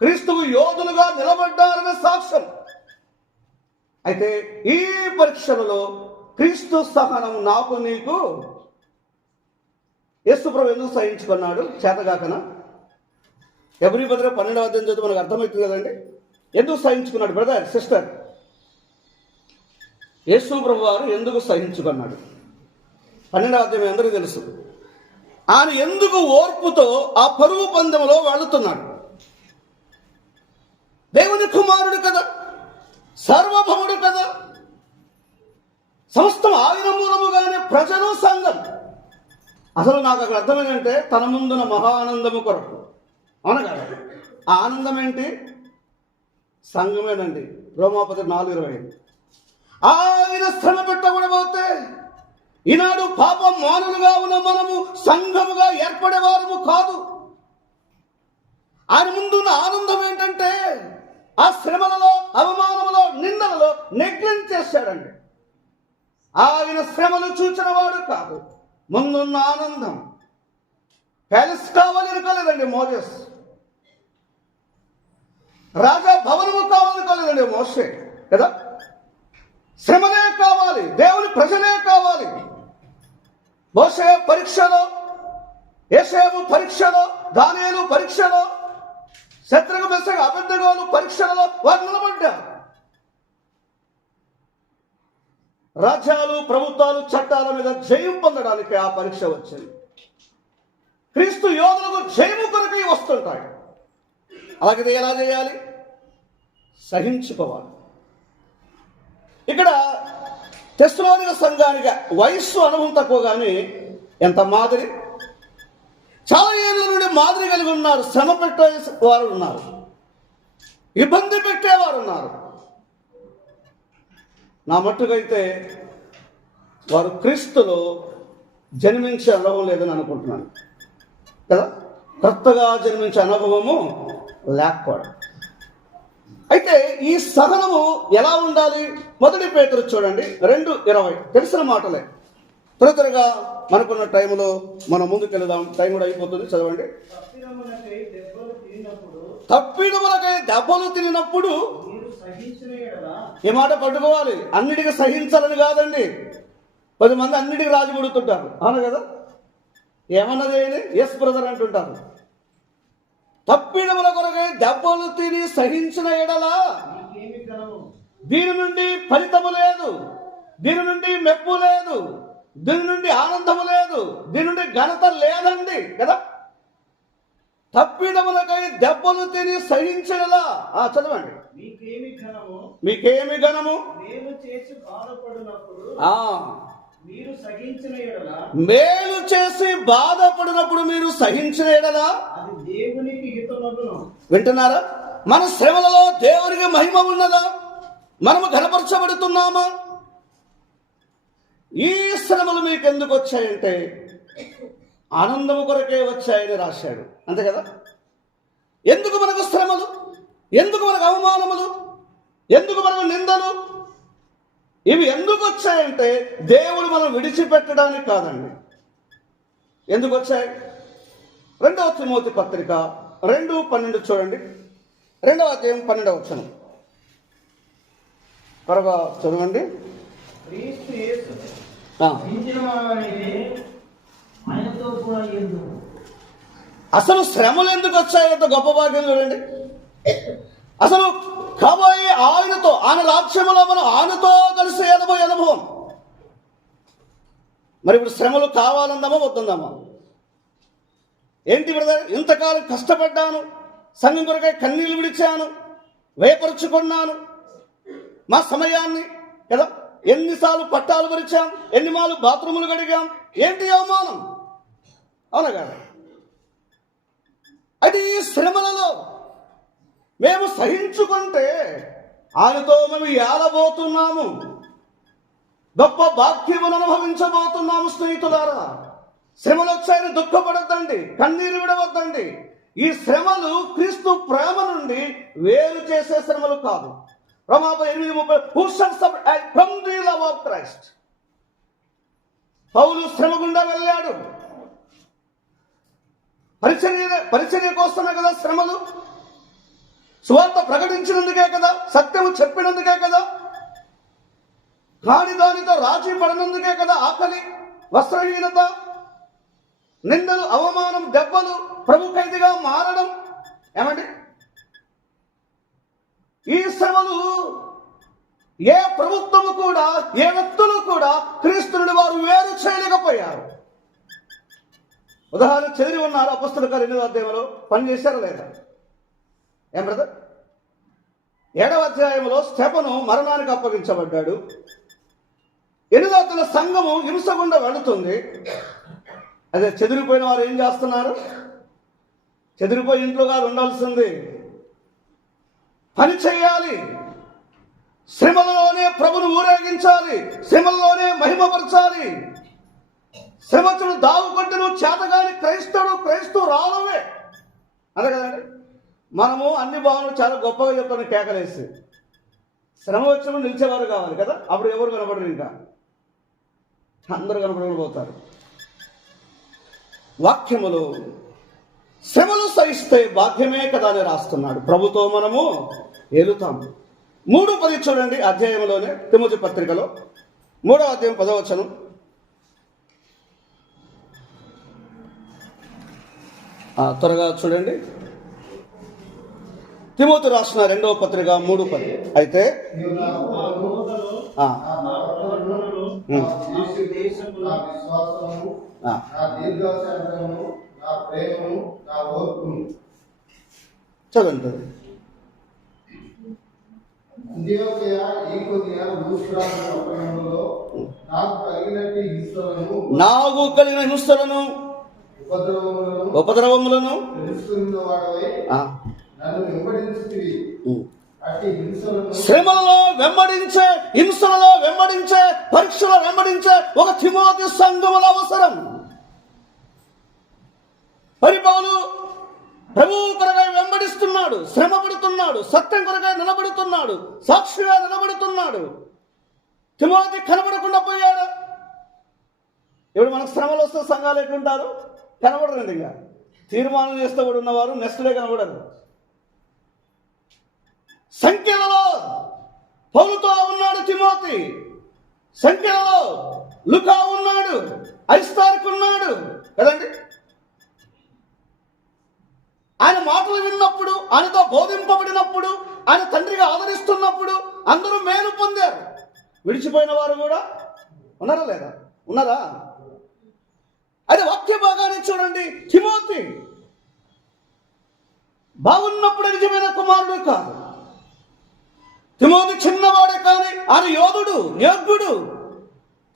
క్రీస్తువు యోధులుగా నిలబడ్డారనే సాక్ష్యం. అయితే ఈ పరీక్షలలో క్రీస్తు సహనం నాకు నీకు యేసు ప్రభు ఎందుకు సహించుకున్నాడు? చేతగాకనా? ఎవరి బదులు 12వ అధ్యాయం చదివి మనకు అర్థమవుతుంది కదండి. ఎందుకు సహించుకున్నాడు బ్రదర్, సిస్టర్? యేసు ప్రభు వారు ఎందుకు సహించుకున్నాడు? 12వ అధ్యాయం అందరికీ తెలుసు. ఆయన ఎందుకు ఓర్పుతో ఆ పరుగు పందెంలో వెళుతున్నాడు? దేవుని కుమారుడు కదా, సార్వభౌముడు కదా, సమస్తం ఆయన మూలముగానే ప్రజలు, సంఘం. అసలు నాకు అక్కడ అర్థమైందంటే తన ముందున మహా ఆనందము కొరకు, అనగా ఆ ఆనందం ఏంటి? సంఘమేనండి. రోమాపత్రిక 4:25. ఆయన శ్రమ పెట్టబడబోతే ఈనాడు పాపం మానులుగా ఉన్న మనము సంఘముగా ఏర్పడేవారము కాదు. ఆయన ముందున్న ఆనందం ఏంటంటే ఆ శ్రమలలో, అవమానములో, నిందలలో నెగ్లెక్ట్ చేశాడండి. ఆయన శ్రమలు చూచిన వాడు కాదు. ముందున్న ఆనందం. ప్యాలెస్ కావాలి అనుకోలేదండి మోజెస్, రాజా భవనము కావాలనుకోలేదండి మోషే కదా. శ్రమలే కావాలి, దేవుని ప్రజలే కావాలి. మోషే పరీక్షలో యేసేపు పరీక్షలో, దానియేలు పరీక్షలో, శత్రుఘ్న మెషక్ అబేద్నెగోలు పరీక్షలలో వారు నిలబడ్డారు. రాజ్యాలు, ప్రభుత్వాలు, చట్టాల మీద జయం పొందడానికి ఆ పరీక్ష వచ్చింది. క్రీస్తు యోధులకు జయము కొరకై వస్తుంటాయి. అలాగే ఎలా చేయాలి? సహించుకోవాలి. ఇక్కడ తెస్సలోనిక సంఘానికి వయస్సు అనుభవం తక్కువ, కానీ ఎంత మాదిరి, చాలా ఏళ్ళ నుండి మాదిరి కలిగి ఉన్నారు. శ్రమ పెట్టే వారు ఉన్నారు, ఇబ్బంది పెట్టేవారు ఉన్నారు. నా మట్టుకైతే వారు క్రీస్తులో జన్మించే అనుభవం లేదని అనుకుంటున్నాను కదా, కొత్తగా జన్మించే అనుభవము లేకపోవడం. అయితే ఈ సహనము ఎలా ఉండాలి? 1 పేతురు చూడండి 2:20, తెలిసిన మాటలే. త్వరగా మనకున్న టైంలో మనం ముందుకు వెళదాం, టైం కూడా అయిపోతుంది. చదవండి. తప్పిదములకై దెబ్బలు తినినప్పుడు మీరు సహించిన యెడల ఈ మాట పట్టుకోవాలి. అన్నిటికీ సహించాలని కాదండి. 10 మంది అన్నిటికీ రాజు పడుతుంటారు, అవును కదా, ఏమన్నా చేయండి ఎస్ బ్రదర్ అంటుంటారు. తప్పిదముల కొరకై దెబ్బలు తిని సహించిన యెడల మీకేమి ఘనము, దీని నుండి ఫలితము లేదు, దీని నుండి మెప్పు లేదు, దీని నుండి ఆనందము లేదు, దీని నుండి ఘనత లేదండి కదా. తప్పిదములకై దెబ్బలు తిని సహించడలా. చదవండి. మీకేమి ఘనము, మేలు చేసి బాధపడినప్పుడు మీరు సహించిన యెడల, మేలు చేసి బాధపడినప్పుడు మీరు సహించిన యెడల అది దేవునికి హితమగును. వింటున్నారా? మన శ్రమలలో దేవునికి మహిమ ఉన్నదా? మనము ఘనపరచబడుతున్నామా? ఈ శ్రమలు మీకు ఎందుకు వచ్చాయంటే ఆనందము కొరకే వచ్చాయని రాశాడు, అంతే కదా. ఎందుకు మనకు శ్రమలు, ఎందుకు మనకు అవమానములు, ఎందుకు మనకు నిందలు? ఇవి ఎందుకు వచ్చాయంటే దేవుడు మనం విడిచిపెట్టడానికి కాదండి. ఎందుకు వచ్చాయి? 2వ తిమోతి పత్రిక 2:12 చూడండి. 2వ అధ్యాయం 12వ వచనం త్వరగా చదవండి. క్రీస్తు యేసు సహించిన వాడైతే ఆయనతో కూడా యేసు. అసలు శ్రమలు ఎందుకు వచ్చాయి? ఎంత గొప్ప భాగ్యం చూడండి. అసలు కాబోయే ఆయనతో, ఆయన రాజ్యములో మనం ఆయనతో కలిసి అనుభవం. మరి ఇప్పుడు శ్రమలు కావాలందామా వద్దందామా? ఏంటి బ్రదర్, ఇంతకాలం కష్టపడ్డాను, సంఘం కొరకై కన్నీళ్లు విడిచాను, వేపరుచుకున్నాను మా సమయాన్ని కదా, ఎన్నిసార్లు పట్టాలు పరిచాం, ఎన్నిమార్లు బాత్రూములు కడిగాం, ఏంటి అవమానం? అవునా కదా? అది ఈ శ్రమలలో మేము సహించుకుంటే ఆయనతో మేము ఏలబోతున్నాము, గొప్ప భాగ్యమును అనుభవించబోతున్నాము. స్నేహితులారా, శ్రమలు వచ్చాయని దుఃఖపడద్దండి, కన్నీరు విడవద్దండి. ఈ శ్రమలు క్రీస్తు ప్రేమ నుండి వేరు చేసే శ్రమలు కాదు. రోమాపై 8:30 Who shall suffer from the love of Christ? పౌలు శ్రమ గుండా వెళ్ళాడు. పరిచర్య కోసమే కదా శ్రమలు. సువార్త ప్రకటించినందుకే కదా, సత్యము చెప్పినందుకే కదా, కాని దానితో రాజీ పడినందుకే కదా ఆకలి, వస్త్రహీనత, నిందలు, అవమానం, దెబ్బలు, ప్రభు ఖైదీగా మారడం. ఏమండి, ఈ శ్రమలు ఏ ప్రభుత్వము కూడా, ఏ వ్యక్తులు కూడా క్రీస్తుని వారు వేరు చేయలేకపోయారు. ఉదాహరణ చెదిరి ఉన్నారు అపొస్తలుల కార్యాలు 8వ అధ్యాయంలో, పని చేశారా లేదా? ఏం బ్రదర్? 7వ అధ్యాయంలో స్టెఫను మరణానికి అప్పగించబడ్డాడు. 8వ అధ్యాయంలో సంఘము హింస గుండా వెళుతుంది. అదే చెదిరిపోయిన వారు ఏం చేస్తున్నారు? చెదిరిపోయి ఇంట్లో కాదు ఉండాల్సింది, పని చేయాలి, శ్రమలలోనే ప్రభును ఊరేగించాలి, శ్రమల్లోనే మహిమపరచాలి. శ్రమచుడు దాగుకొట్టును చేతగాని క్రైస్తవు రాలవే అదే కదండి. మనము అన్ని భావనలు చాలా గొప్పగా చెప్తాను కేకలేసి, శ్రమ వచ్చినప్పుడు నిలిచేవారు కావాలి కదా, అప్పుడు ఎవరు కనపడరు, ఇంకా అందరూ కనపడకపోతారు. వాక్యములు శ్రమలు సహిస్తే భాగ్యమే కదా అని రాస్తున్నాడు. ప్రభుతో మనము ఏలుతాము. 3:10 చూడండి అధ్యాయంలోనే, తిమోతి పత్రికలో 3వ అధ్యాయం 10వ వచనం. త్వరగా చూడండి. తిమోతి రాసిన 2వ పత్రిక 3:10. అయితే నీవు నా బోధలో, ఆ, నా ప్రవర్తనలో, నా దేశములో, నా విశ్వాసమును, ఆ, నా దీర్ఘశాంతమును, నా ప్రేమను, నా ఓర్పును, చదవండి. అంత్యోకయ, ఈకొనియ, లూస్త్రాల పట్టణములలో నాకు కలిగినట్టి హింసలను, ఉపద్రవములను తెలుసుకున్న వాడవై నన్ను వెంబడించితివి. అట్టి హింసలను, శ్రమలలో వెంబడించే పరీక్షలో వెంబడించే ఒక తిమోతి సంఘముల అవసరం. పరిపౌలు ప్రభు కొరకై వెంబడిస్తున్నాడు, శ్రమ పడుతున్నాడు, సత్యం కొరకై నిలబడుతున్నాడు, సాక్షిగా నిలబడుతున్నాడు. తిమోతి కనబడకుండా పోయాడు. ఇప్పుడు మనకు శ్రమలు వస్తే సంఘాలు ఎట్లుంటారు? కనబడరండి. ఇంకా తీర్మానం చేస్తే కూడా ఉన్నవారు నెక్స్ట్ డే కనబడరు. సంఖ్యలలో పౌలుతో ఉన్నాడు తిమోతి, సంఖ్యలలో లుకా ఉన్నాడు, అరిస్తార్కు ఉన్నాడు కదండి. ఆయన మాటలు విన్నప్పుడు, ఆయనతో బోధింపబడినప్పుడు, ఆయన తండ్రిగా ఆదరిస్తున్నప్పుడు అందరూ మేలు పొందారు. విడిచిపోయిన వారు కూడా ఉన్నారా లేదా? ఉన్నారా? అది వాక్య భాగాన్ని చూడండి. తిమోతి బాగున్నప్పుడు నిజమైన కుమారుడు కాదు. తిమోతి చిన్నవాడే కానీ ఆయన యోధుడు, యోగ్యుడు,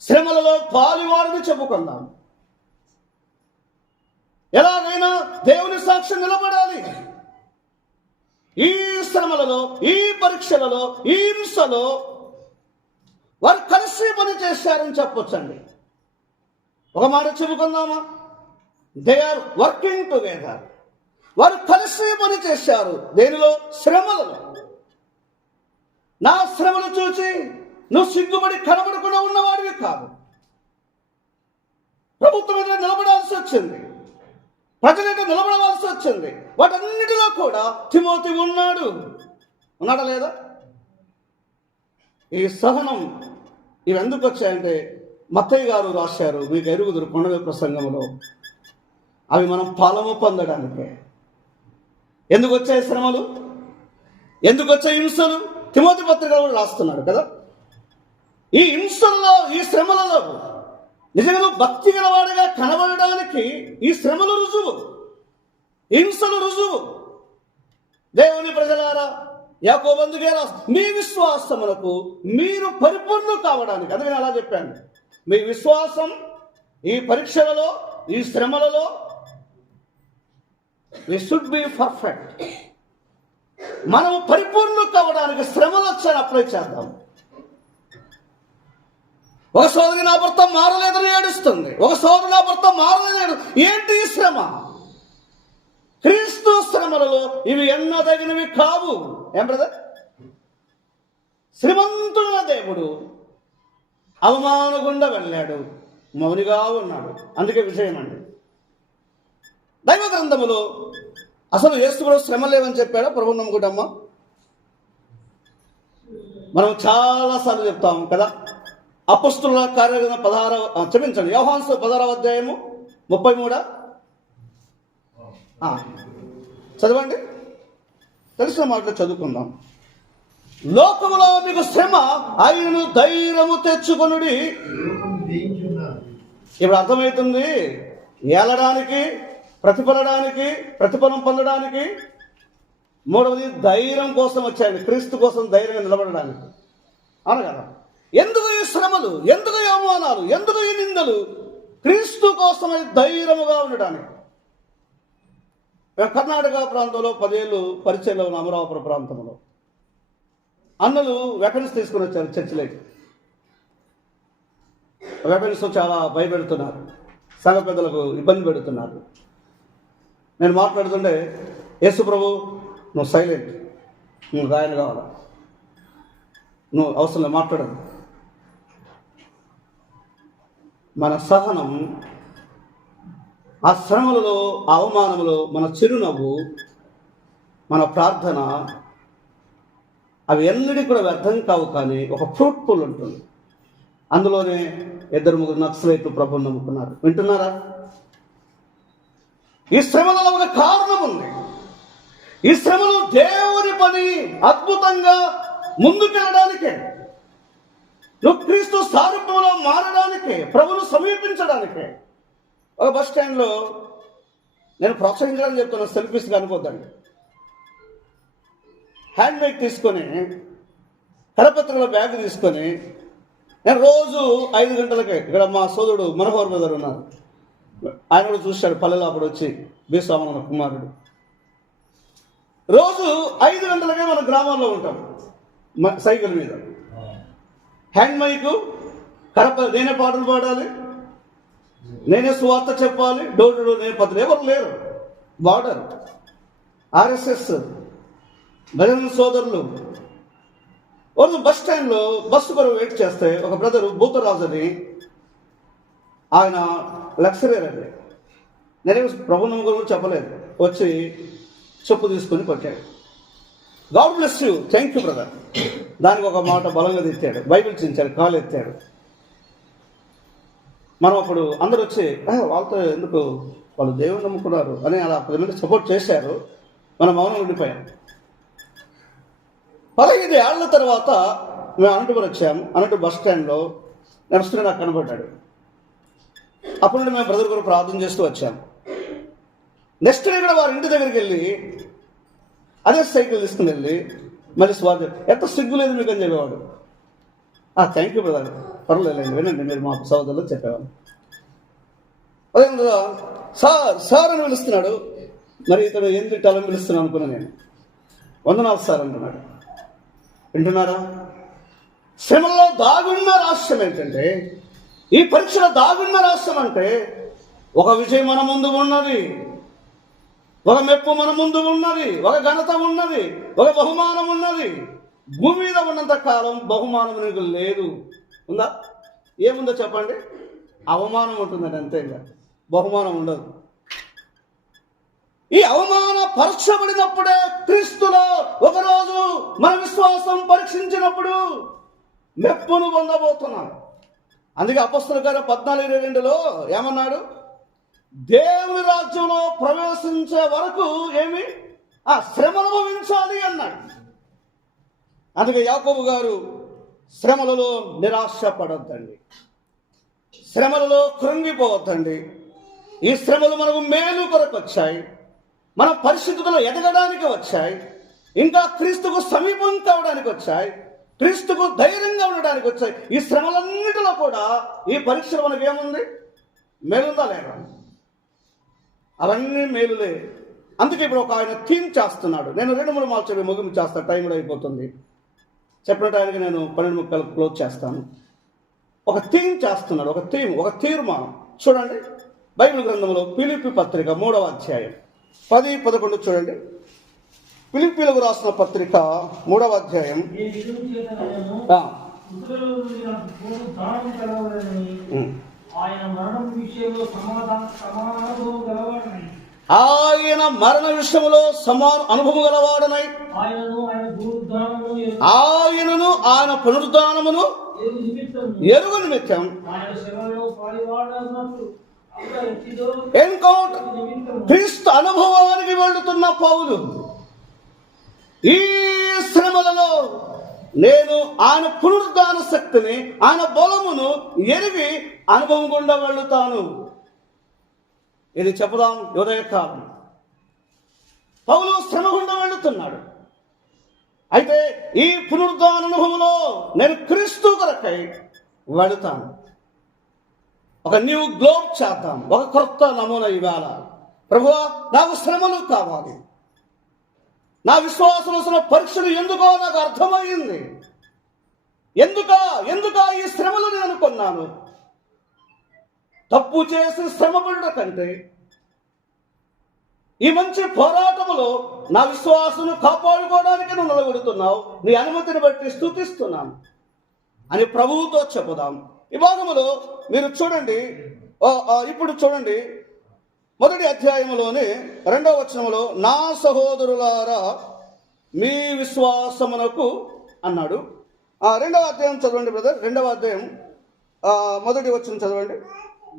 శ్రమలలో పాలువాడని చెప్పుకుందాం. ఎలాగైనా దేవుని సాక్ష్యం నిలబడాలి. ఈ శ్రమలలో, ఈ పరీక్షలలో, ఈ హింసలో వారు కలిసి పని చేశారని చెప్పొచ్చండి. ఒక మాట చెప్పుకుందామా? They are working together. వారు కలిసి పని చేశారు. దేనిలో? శ్రమలలో. నా శ్రమలు చూసి నువ్వు సిగ్గుపడి కనబడకుండా ఉన్నవాడివి కాదు. ప్రభుత్వం మీద నిలబడాల్సి వచ్చింది, ప్రజలైతే నిలబడవలసి వచ్చింది. వాటన్నిటిలో కూడా తిమోతి ఉన్నాడా లేదా? ఈ సహనం ఇవి ఎందుకు వచ్చాయంటే మత్తయ్య గారు రాశారు, మీకు ఎరుగుదురు కొండవే ప్రసంగంలో. అవి మనం ఫలము పొందడానికే. ఎందుకు వచ్చాయి శ్రమలు? ఎందుకు వచ్చాయి హింసలు? తిమోతి పత్రికలో కూడా రాస్తున్నాడు కదా. ఈ హింసల్లో, ఈ శ్రమలలో నిజంగా భక్తి గలవాడిగా కనబడడానికి ఈ శ్రమలు రుజువు, హింసలు రుజువు. దేవుని ప్రజలారా, యాకోబు అందుకే మీ విశ్వాసమునకు మీరు పరిపూర్ణులు కావడానికి. అందుకని అలా చెప్పాను. మీ విశ్వాసం ఈ పరీక్షలలో, ఈ శ్రమలలో వి షుడ్ బి పర్ఫెక్ట్. మనము పరిపూర్ణులు కావడానికి శ్రమలు వచ్చాను అప్లై చేద్దాం. ఒక సోదరి నా భర్త మారలేదని ఏడుస్తుంది, ఒక సోదరు నా భర్త మారలేదు. ఏంటి ఈ శ్రమ? క్రీస్తు శ్రమలలో ఇవి ఎన్నదగినవి కావు. ఏం బ్రదర్? శ్రీమంతుడైన దేవుడు అవమాన గుండా వెళ్ళాడు, మౌనిగా ఉన్నాడు. అందుకే విషయం అండి, దైవ గ్రంథములో అసలు యేసు కూడా శ్రమ లేవని చెప్పాడా? ప్రభు నమ్ముకుంటామా? మనం చాలాసార్లు చెప్తాము కదా. అపొస్తలుల కార్యగ్రంథం 16 యోహాను 16వ అధ్యాయము 33 చదవండి. తెలిసిన మాటలు చదువుకుందాం. లోకములో మీకు శ్రమ, ఆయనను ధైర్యము తెచ్చుకొనుడి. ఇప్పుడు అర్థమవుతుంది. ఏలడానికి, ప్రతిఫలం పొందడానికి. మూడవది ధైర్యం కోసం వచ్చాయండి, క్రీస్తు కోసం ధైర్యంగా నిలబడడానికి. అవును కదా? ఎందుకు ఈ శ్రమలు, ఎందుకు ఈ అవమానాలు, ఎందుకు ఈ నిందలు? క్రీస్తు కోసం ధైర్యముగా ఉండడానికి. మేము కర్ణాటక ప్రాంతంలో 10 ఏళ్ళు పరిచయంలో ఉన్న అమరావతి ప్రాంతంలో అన్నలు వెపన్స్ తీసుకుని వచ్చారు చర్చిలోకి. వెపన్స్ చాలా భయపెడుతున్నారు, సంఘ పెద్దలకు ఇబ్బంది పెడుతున్నారు. నేను మాట్లాడుతుంటే, యేసు ప్రభు నువ్వు సైలెంట్, నువ్వు గాయన కావాలా, నువ్వు అవసరం మాట్లాడదు. మన సహనం, ఆ శ్రమలలో, ఆ అవమానములో మన చిరునవ్వు, మన ప్రార్థన, అవి ఎన్నడీ కూడా వ్యర్థం కావు. కానీ ఒక ఫ్రూట్ఫుల్ ఉంటుంది. అందులోనే 2-3 నక్సలైట్లు ప్రభువుని నమ్ముకున్నారు. వింటున్నారా? ఈ శ్రమలలో ఒక కారణం ఉంది. ఈ శ్రమలు దేవుని పని అద్భుతంగా ముందుకెళ్ళడానికే, నువ్వు క్రీస్తు సారూప్యంలో మారడానికే, ప్రభును సమీపించడానికే. ఒక బస్ స్టాండ్లో నేను ప్రోత్సహించాలని చెప్తున్నా, సెల్ఫీస్గా అనుకోద్దండి. హ్యాండ్ బ్యాగ్ తీసుకొని, కరపత్రాల బ్యాగ్ తీసుకొని, నేను రోజు 5 గంటలకే, ఇక్కడ మా సోదరుడు మనోహర్ బ్రదర్ ఉన్నారు, ఆయన కూడా చూశాడు, పల్లెలో అప్పుడు వచ్చి బి సోమన కుమారుడు. రోజు 5 గంటలకే మన గ్రామాల్లో ఉంటాం, సైకిల్ మీద, హ్యాండ్ మైకు, నేనే పాటలు పాడాలి, నేనే సువార్త చెప్పాలి, డోర్ టు డోర్, నేనే పత్రిక, ఎవరు లేరు, బార్డర్, ఆర్ఎస్ఎస్ భజన సోదరులు. రోజు బస్ స్టాండ్లో బస్సు కొరకు వెయిట్ చేస్తే ఒక బ్రదరు భూతరాజు అని, ఆయన లెక్చరర్ అండి, నేనే ప్రభు నమ్మకం చెప్పలేదు, వచ్చి చెప్పు తీసుకొని కొట్టాడు. God bless you, thank you brother. దానికి ఒక మాట బలంగా తెచ్చాడు, బైబిల్ చించాడు, కాలు ఎత్తాడు. మనం అప్పుడు అందరూ వచ్చి వాళ్ళతో ఎందుకు, వాళ్ళు దేవుని నమ్ముకున్నారు అని అలా 10 మంది సపోర్ట్ చేశారు, మనం మౌనం ఉండిపోయాం. 15 ఏళ్ల తర్వాత మేము అనంతపురం వచ్చాము. అనంతపురం బస్ స్టాండ్లో నడుస్తూనే నాకు కనబడ్డాడు. అప్పుడు నుండి మేము బ్రదర్ కొరకు ప్రార్థన చేస్తూ వచ్చాము. నెక్స్ట్ డే కూడా వారి ఇంటి దగ్గరికి వెళ్ళి అదే సైకిల్ తీసుకుని వెళ్ళి మళ్ళీ స్వాగతం, ఎంత సిగ్గు లేదు మీకు అని చెప్పేవాడు. థ్యాంక్ యూ బ్రదర్, పర్వాలేదు వినండి, మీరు మా సోదరులు చెప్పేవాడు. అదే సార్ అని పిలుస్తున్నాడు. మరి ఇతను ఏం తిట్టాలని పిలుస్తున్నాను అనుకున్నాను నేను. వందనాలు సార్ అంటున్నాడు. వింటున్నారా? శ్రమలో దాగున్న రహస్యం ఏంటంటే, ఈ పరీక్షలో దాగున్న రహస్యం అంటే, ఒక విజయం మన ముందు ఉన్నది, ఒక మెప్పు మన ముందు ఉన్నది, ఒక ఘనత ఉన్నది, ఒక బహుమానం ఉన్నది. భూమి మీద ఉన్నంత కాలం బహుమానం నీకు లేదు. ఉందా? ఏముందో చెప్పండి? అవమానం ఉంటుందండి, అంతే, ఇంకా బహుమానం ఉండదు. ఈ అవమాన పరీక్షబడినప్పుడే క్రీస్తులో ఒకరోజు మన విశ్వాసం పరీక్షించినప్పుడు మెప్పును పొందబోతున్నాడు. అందుకే అపొస్తలుల కార్యం 14:22లో ఏమన్నాడు? దేవుని రాజ్యంలో ప్రవేశించే వరకు ఏమి శ్రమను అనుభవించాలి అన్నాడు. అందుకే యాకోబు గారు శ్రమలలో నిరాశపడొద్దండి, శ్రమలలో కృంగిపోవద్దండి. ఈ శ్రమలు మనకు మేలు కొరకు వచ్చాయి, మన పరిస్థితుల్లో ఎదగడానికి వచ్చాయి, ఇంకా క్రీస్తుకు సమీపం కావడానికి వచ్చాయి, క్రీస్తుకు ధైర్యంగా ఉండడానికి వచ్చాయి. ఈ శ్రమలన్నిటిలో కూడా ఈ పరీక్షలో మనకి ఏముంది? మేలుందా లేదా? అవన్నీ మేలులే. అందుకే ఇప్పుడు ఒక ఆయన థీమ్ చేస్తున్నాడు. నేను 2-3 మాల్చవి ముగింపు చేస్తాను, టైం కూడా అయిపోతుంది. చెప్పిన టైంకి నేను 12 ముక్కలు క్లోజ్ చేస్తాను. ఒక థీమ్ చేస్తున్నాడు, ఒక థీమ్, ఒక తీర్మానం. చూడండి బైబిల్ గ్రంథంలో ఫిలిప్పీ పత్రిక 3వ అధ్యాయం 10-11 చూడండి. ఫిలిప్పీలకు రాసిన పత్రిక 3వ అధ్యాయం. ఆయన మరణ విషయంలో సమాన అనుభవం గలవాడనై ఆయనను ఆయన పునరుద్ధానమును ఎరుగు నిమిత్తం క్రీస్తు అనుభవానికి వెళుతున్న పౌలు ఈ శ్రమలలో నేను ఆయన పునరుద్ధాన శక్తిని, ఆయన బలమును ఎరిగి అనుభవం గుండా వెళుతాను. ఇది చెప్పుదాం. ఉదయకాలం పౌలు శ్రమ గుండా వెళుతున్నాడు. అయితే ఈ పునరుద్ధాన అనుభవంలో నేను క్రీస్తు కొరకై వెళుతాను. ఒక న్యూ గ్లోబ్ చేద్దాం, ఒక కొత్త నమూనా ఇవాళ. ప్రభువా, నాకు శ్రమలు కావాలి. నా విశ్వాసంలో పరీక్షలు ఎందుకో నాకు అర్థమయ్యింది. ఎందుక ఈ శ్రమలు నేను అనుకున్నాను. తప్పు చేసి శ్రమపడట కంటే ఈ మంచి పోరాటములో నా విశ్వాసను కాపాడుకోవడానికి నువ్వు నిలబడుతున్నావు, నీ అనుమతిని బట్టి స్తుతిస్తున్నాను అని ప్రభువుతో చెప్పుదాం. ఈ భాగములో మీరు చూడండి, ఇప్పుడు చూడండి 1వ అధ్యాయంలోని 2వ వచనములో, నా సహోదరులారా మీ విశ్వాసమునకు అన్నాడు. 2వ అధ్యాయం చదవండి బ్రదర్. 2వ అధ్యాయం 1వ వచనం చదవండి.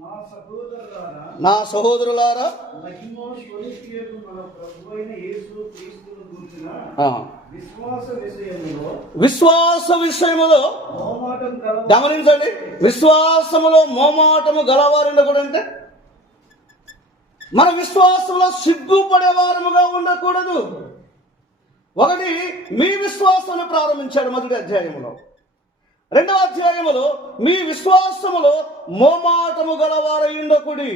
నా సహోదరులారా, నా సహోదరులారా, మహిమ స్వరూపియగు మన ప్రభువైన యేసు క్రీస్తును గూర్చిన ఆ, విశ్వాస విషయములో మోమాటం కలవారు గమనించండి. విశ్వాసములో మోమాటము గలవారు ఉండకూడదు అంటే మన విశ్వాసంలో సిగ్గుపడేవారముగా ఉండకూడదు. ఒకటి, మీ విశ్వాసాన్ని ప్రారంభించాడు మొదటి అధ్యాయములో. రెండవ అధ్యాయములో మీ విశ్వాసములో మోమాటము గలవారై ఉండకూడి,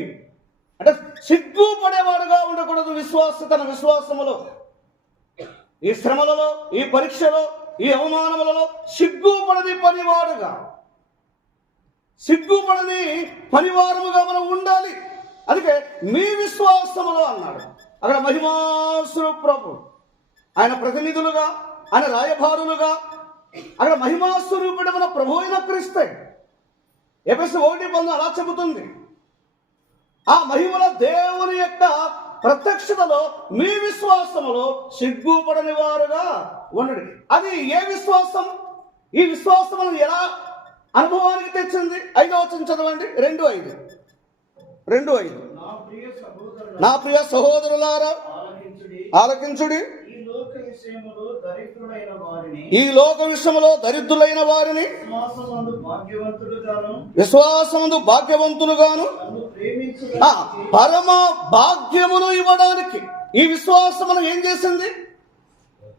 అంటే సిగ్గుపడేవాడుగా ఉండకూడదు. తన విశ్వాసములో ఈ శ్రమలలో, ఈ పరీక్షలో, ఈ అవమానములలో సిగ్గుపడని పనివారముగా మనం ఉండాలి. అందుకే మీ విశ్వాసములో అన్నాడు. అక్కడ మహిమాస్వరూప ప్రభు, ఆయన ప్రతినిధులుగా, ఆయన రాయభారులుగా, అక్కడ మహిమాస్వరూపుడు మన ప్రభు అయిన క్రీస్తే. ఎఫెసు 1:10 అలా చెబుతుంది. ఆ మహిమల దేవుని యొక్క ప్రత్యక్షతలో మీ విశ్వాసములో సిగ్గుపడని వారుగా ఉండండి. అది ఏ విశ్వాసం? ఈ విశ్వాసం మనం ఎలా అనుభవానికి తెచ్చింది? 5వ వచనం చదవండి. 2:5. నా ప్రియ సహోదరులారా, ఆలకించుడి. ఈ లోక విషయములో దరిద్రులైన వారిని విశ్వాసమందు భాగ్యవంతులుగాను పరమ భాగ్యమును ఇవ్వడానికి ఈ విశ్వాసం మనం ఏం చేసింది?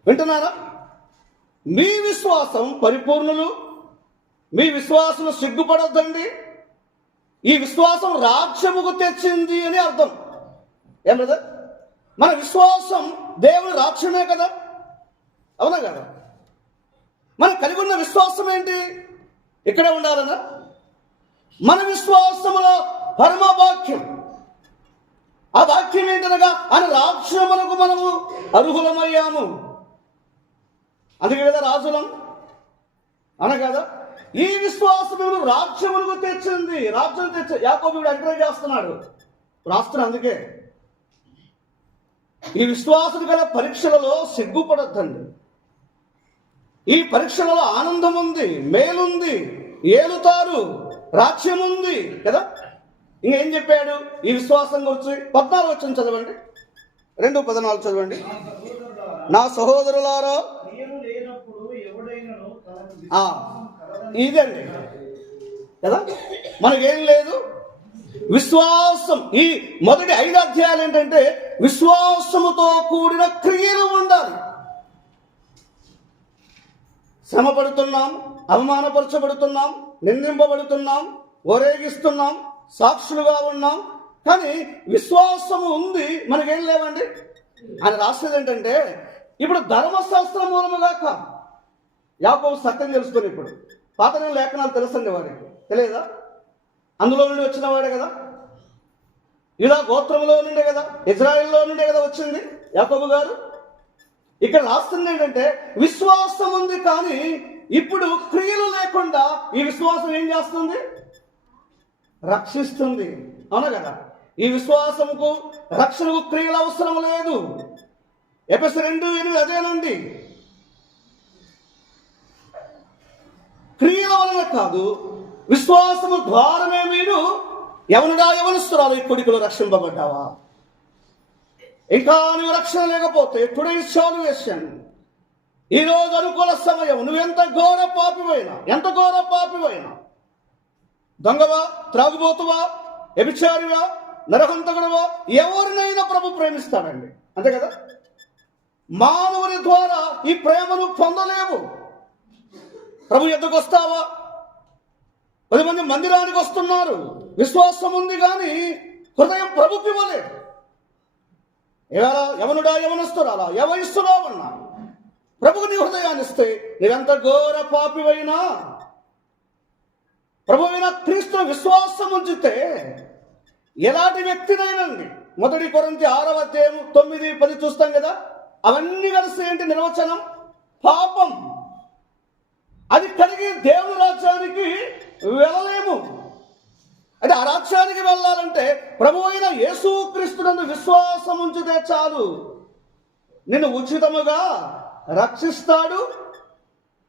వింటున్నారా? మీ విశ్వాసం పరిపూర్ణులు. మీ విశ్వాసం సిగ్గుపడొద్దండి. ఈ విశ్వాసం రాజ్యముకు తెచ్చింది అని అర్థం. ఏం లేదా? మన విశ్వాసం దేవుని రాజ్యమే కదా, అవునా కదా? మనం కలిగి ఉన్న విశ్వాసం ఏంటి? ఇక్కడే ఉండాలనా? మన విశ్వాసములో పరమ వాక్యం. ఆ వాక్యం ఏంటనగా ఆయన రాజ్యములకు మనము అర్హులమయ్యాము. అందుకే కదా రాజులం, అన కదా? ఈ విశ్వాసము రాజ్యములకు తెచ్చింది. రాజ్యం యాకోబు ఎంకరేజ్ చేస్తున్నాడు, రాస్తున్నాడు. అందుకే ఈ విశ్వాసం గల పరీక్షలలో సిగ్గుపడద్దండి. ఈ పరీక్షలలో ఆనందం ఉంది, మేలుంది, ఏలుతారు, రాజ్యం ఉంది కదా. ఇంకేం చెప్పాడు ఈ విశ్వాసం గురించి? 14 వచనం చదవండి. 2:14 చదవండి. నా సహోదరులారా, ఇదండి కదా, మనకేం లేదు విశ్వాసం. ఈ మొదటి 5 అధ్యాయాలు ఏంటంటే విశ్వాసముతో కూడిన క్రియలు ఉండాలి. శ్రమ పడుతున్నాం, అవమానపరచబడుతున్నాం, నిందింపబడుతున్నాం, ఓరేగిస్తున్నాం, సాక్షులుగా ఉన్నాం, కానీ విశ్వాసము ఉంది. మనకేం లేవండి. ఆయన రాసేది ఏంటంటే ఇప్పుడు ధర్మశాస్త్రం మూలముగా కాదు. యాకోబు సత్యం తెలుసుకొని, ఇప్పుడు పాత లేఖనాలు తెలుసండి వారికి, తెలియదా? అందులో నుండి వచ్చిన వాడే కదా, యూదా గోత్రంలో నుండే కదా, ఇజ్రాయిల్లో నుండే కదా వచ్చింది యాకోబు గారు. ఇక్కడ రాస్తుంది ఏంటంటే విశ్వాసం ఉంది, కానీ ఇప్పుడు క్రియలు లేకుండా ఈ విశ్వాసం ఏం చేస్తుంది? రక్షిస్తుంది, అవునా కదా? ఈ విశ్వాసముకు, రక్షణకు క్రియలు అవసరం లేదు. ఎఫెసు 2:8 అదేనండి. క్రియల వలన కాదు, విశ్వాసము ద్వారమే మీరు యవనుడా యవనస్తురాలు ఈ కొడుకులు రక్షింపబడ్డావా? ఇంకా నువ్వు రక్షణ లేకపోతే టుడే సాల్వేషన్, ఈరోజు అనుకూల సమయం. నువ్వెంత ఘోర పాపివైనా, దొంగవా, త్రాగుబోతువా, వ్యభిచారివా, నరహంతకుడువా, ఎవరినైనా ప్రభు ప్రేమిస్తాడండి. అంతే కదా? మానవుని ద్వారా ఈ ప్రేమను పొందలేవు. ప్రభు ఎద్దకు వస్తావా? 10 మంది మందిరానికి వస్తున్నారు, విశ్వాసం ఉంది, కానీ హృదయం ప్రభుకి ఇవ్వలేదు. యవనుడా యవనస్తురాలా, ఏ వయస్సులో ఉన్నా ప్రభువు నీ హృదయాన్ని ఇస్తే నీవెంత ఘోర పాపివైనా ప్రభు అయిన క్రీస్తును విశ్వాసం ఉంచితే ఎలాంటి వ్యక్తినైనండి. 1 కొరింథీ 6:9-10 చూస్తాం కదా. అవన్నీ కలిసి ఏంటి నిర్వచనం? పాపం. అది కలిగి దేవుని రాజ్యానికి వెళ్ళలేము. అంటే ఆ రాజ్యానికి వెళ్ళాలంటే ప్రభు అయిన యేసుక్రీస్తునందు విశ్వాసం ఉంచితే చాలు. నిన్ను ఉచితముగా రక్షిస్తాడు,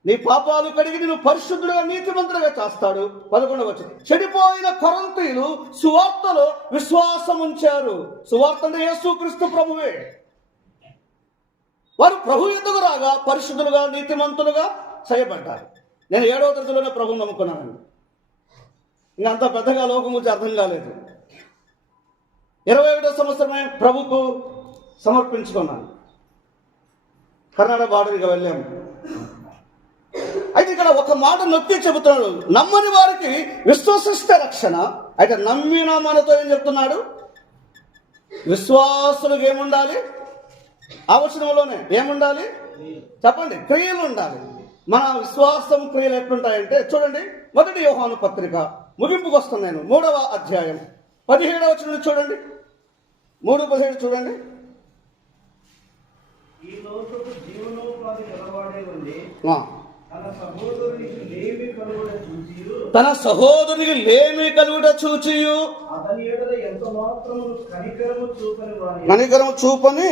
నీ పాపాలు కడిగి నేను పరిశుద్ధుడుగా నీతిమంతుడుగా చేస్తాడు. 11వ వచనం, చెడిపోయిన కొరింథీయులు సువార్తలో విశ్వాసం ఉంచారు. సువార్త అంటే యేసుక్రీస్తు ప్రభువే. వారు ప్రభు ఎదుగు రాగా పరిశుద్ధులుగా నీతిమంతులుగా చేయబడ్డారు. నేను 7వ తరగతిలోనే ప్రభువుని నమ్ముకున్నానండి. ఇంకా అంత పెద్దగా లోకం గురించి అర్థం కాలేదు. 21వ సంవత్సరమే ప్రభుకు సమర్పించుకున్నాను. కర్ణాటక బార్డర్గా వెళ్ళాము. అయితే ఇక్కడ ఒక మాట నొక్కి చెబుతున్నాడు, నమ్మని వారికి విశ్వసిస్తే రక్షణ. అయితే నమ్మిన మనతో ఏం చెప్తున్నాడు? విశ్వాసులకు ఏముండాలి? ఆ వచనంలోనే ఏముండాలి చెప్పండి? క్రియలు ఉండాలి. మన విశ్వాసం క్రియలు ఎట్లుంటాయంటే చూడండి, 1 యోహాను పత్రిక ముగింపుకు వస్తాను నేను. 3వ అధ్యాయం 17వ వచనం చూడండి. 3:17 చూడండి. ఈ లోకపు జీవనోపాధి గలవాడే ఉండి ఆ. తన సహోదరునికి లేమి కలుగుట చూచియు తన సహోదరునికి లేమి కలుగుట చూచియు అతని ఎడల ఎంత మాత్రము కనికరము చూపని కనికరము చూపని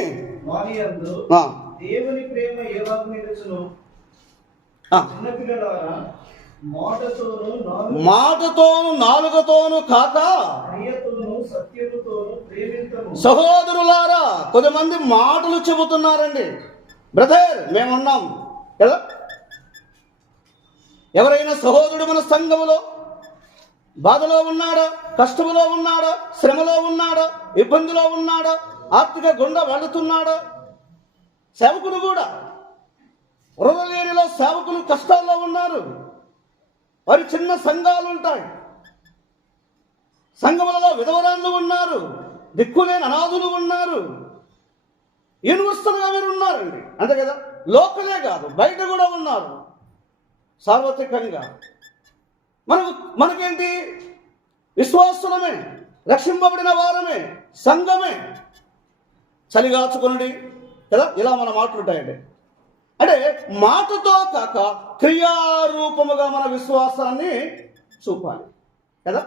వాని యందు ఆ. దేవుని ప్రేమ ఎలాగ నిలుచును? ఆ. చిన్నపిల్లలారా, మాటతోను నాలుగతోను కాక క్రియతోను సత్యముతోను ప్రేమించము. సహోదరులారా, కొద్దిమంది మాటలు చెబుతున్నారండి. బ్రదర్ మేమున్నాం కదా. ఎవరైనా సహోదరుడు మన సంఘములో బాధలో ఉన్నాడా, కష్టములో ఉన్నాడా, శ్రమలో ఉన్నాడా, ఇబ్బందిలో ఉన్నాడా, ఆర్థిక గుండా వెళుతున్నాడా, సేవకులు కూడా రూరల్ ఏరియాలో సేవకులు కష్టాల్లో ఉన్నారు. వారి చిన్న సంఘాలు ఉంటాయి. సంఘములలో విధవరాళ్ళు ఉన్నారు, దిక్కులేని అనాథులు ఉన్నారు, యూనివర్సల్గా మీరు ఉన్నారండి. అంతే కదా, లోకలే కాదు బయట కూడా ఉన్నారు. సార్వత్రికంగా మనకేంటి? విశ్వాసులమే, రక్షింపబడిన వారమే, సంఘమే. చలిగాచుకునుడి కదా, ఇలా మన మాటలు ఉంటాయండి. అంటే మాటతో కాక క్రియారూపముగా మన విశ్వాసాన్ని చూపాలి కదా.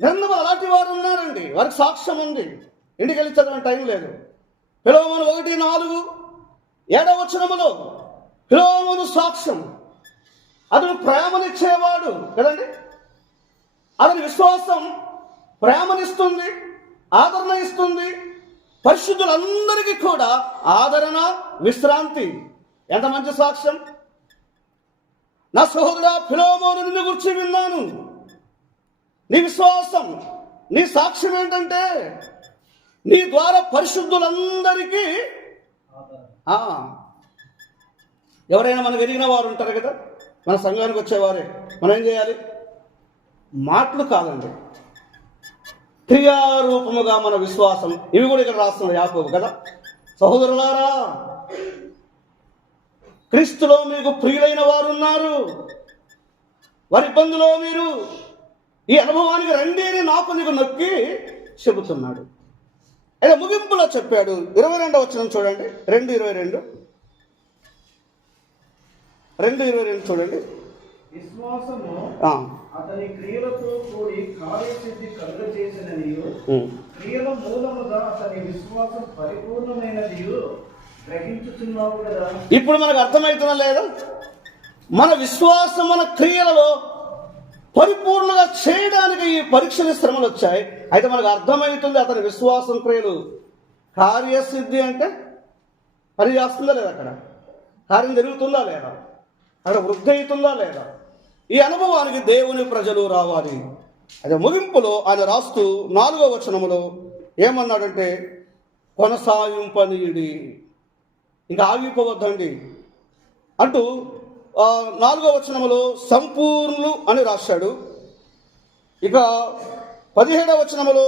గ్రంథం అలాంటి వారు ఉన్నారండి, వారికి సాక్ష్యం ఉంది. ఇంటికి వెళ్ళి చదివిన టైం లేదు. ఫిలోమోను 1:4 7వ వచనములో ఫిలోమోను సాక్ష్యం. అతను ప్రేమనిచ్చేవాడు కదండి. అతని విశ్వాసం ప్రేమనిస్తుంది, ఆదరణ ఇస్తుంది. పరిశుద్ధులందరికీ కూడా ఆదరణ, విశ్రాంతి. ఎంత మంచి సాక్ష్యం! నా సహోదరా ఫిలోమోను, నిన్ను గురించి విన్నాను. నీ విశ్వాసం, నీ సాక్ష్యం ఏంటంటే నీ ద్వారా పరిశుద్ధులందరికీ ఎవరైనా మనకు ఎదిగిన వారు ఉంటారు కదా, మన సంఘానికి వచ్చేవారే. మనం ఏం చేయాలి? మాటలు కాదండి, క్రియారూపముగా మన విశ్వాసం. ఇవి కూడా ఇక్కడ రాస్తున్నారు యాకోబు కదా. సహోదరులారా, క్రీస్తులో మీకు ప్రియులైన వారు ఉన్నారు. వారి ఇబ్బందిలో మీరు ఈ అనుభవానికి రండి అని నీకు నొక్కి చెబుతున్నాడు. అయితే ముగింపులో చెప్పాడు. 22వ వచనం చూడండి. 2:22 చూడండి. విశ్వాసము అతని క్రియలతో కూడి కార్యసిద్ధి కలుగజేసినదియు, క్రియల మూలముగా అతని విశ్వాసం పరిపూర్ణమైనదియు గ్రహించుచున్నావు కదా. ఇప్పుడు మనకు అర్థమవుతున్నా లేదా? మన విశ్వాసం మన క్రియలలో పరిపూర్ణంగా చేయడానికి ఈ పరీక్షల శ్రమలు వచ్చాయి. అయితే మనకు అర్థమవుతుంది అతని విశ్వాసం క్రియలు కార్యసిద్ధి అంటే పని చేస్తుందా లేదా, అక్కడ కార్యం జరుగుతుందా లేదా, అక్కడ వృద్ధి అవుతుందా లేదా. ఈ అనుభవానికి దేవుని ప్రజలు రావాలి. అదే ముగింపులో ఆయన రాస్తూ 4వ వచనములో ఏమన్నాడంటే, కొనసాగింపనీయుడి, ఇంకా ఆగిపోవద్దండి అంటూ 4వ వచనములో సంపూర్ణులు అని రాశాడు. ఇక 17వ వచనములో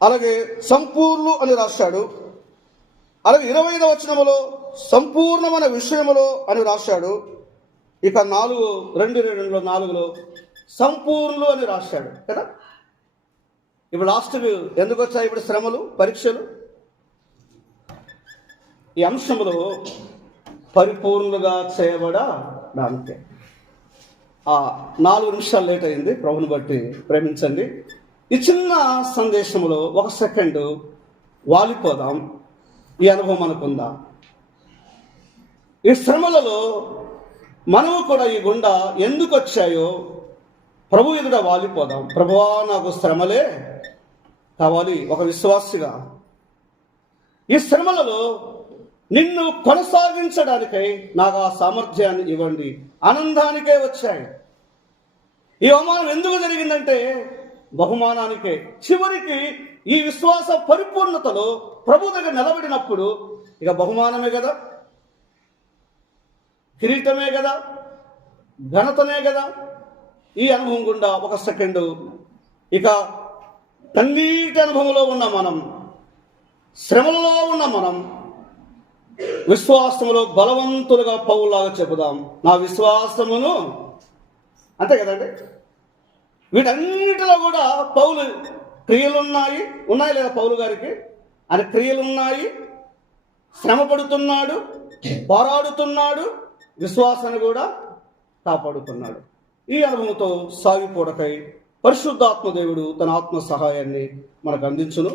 అలాగే సంపూర్ణులు అని రాశాడు. అలాగే 25వ వచనములో సంపూర్ణమైన విషయములో అని రాశాడు. ఇక 2:4లో సంపూర్ణులు అని రాశాడు కదా. ఇప్పుడు లాస్ట్కి ఎందుకు వచ్చాయి ఇప్పుడు శ్రమలు, పరీక్షలు? ఈ అంశంలో పరిపూర్ణంగా చేయబడడానికి 4 నిమిషాలు లేట్ అయింది. ప్రభుని బట్టి ప్రేమించండి. ఈ చిన్న సందేశంలో 1 సెకండ్ వాలిపోదాం. ఈ అనుభవం అనుకుందాం. ఈ శ్రమలలో మనము కూడా ఈ గుండా ఎందుకు వచ్చాయో ప్రభు ఎదుట వాలిపోదాం. ప్రభువా, నాకు శ్రమలే కావాలి. ఒక విశ్వాసిగా ఈ శ్రమలలో నిన్ను కొనసాగించడానికై నాకు ఆ సామర్థ్యాన్ని ఇవ్వండి. ఆనందానికే వచ్చాయి. ఈ అవమానం ఎందుకు జరిగిందంటే బహుమానానికే. చివరికి ఈ విశ్వాస పరిపూర్ణతలో ప్రభు దగ్గర నిలబడినప్పుడు ఇక బహుమానమే కదా, కిరీటమే కదా, ఘనతనే కదా. ఈ అనుభవం గుండా ఒక సెకండు ఇక కన్నీటి అనుభవంలో ఉన్న మనం, శ్రమలలో ఉన్న మనం విశ్వాసములో బలవంతులుగా పౌలులాగా చెబుదాం, నా విశ్వాసమును. అంతే కదండి. వీటన్నిటిలో కూడా పౌలు క్రియలున్నాయి లేదా పౌలు గారికి? ఆయన క్రియలున్నాయి, శ్రమ పడుతున్నాడు, పోరాడుతున్నాడు, విశ్వాసాన్ని కూడా కాపాడుతున్నాడు. ఈ అనుభవంతో సాగిపోవడకై పరిశుద్ధాత్మ దేవుడు తన ఆత్మ సహాయాన్ని మనకు అందించును.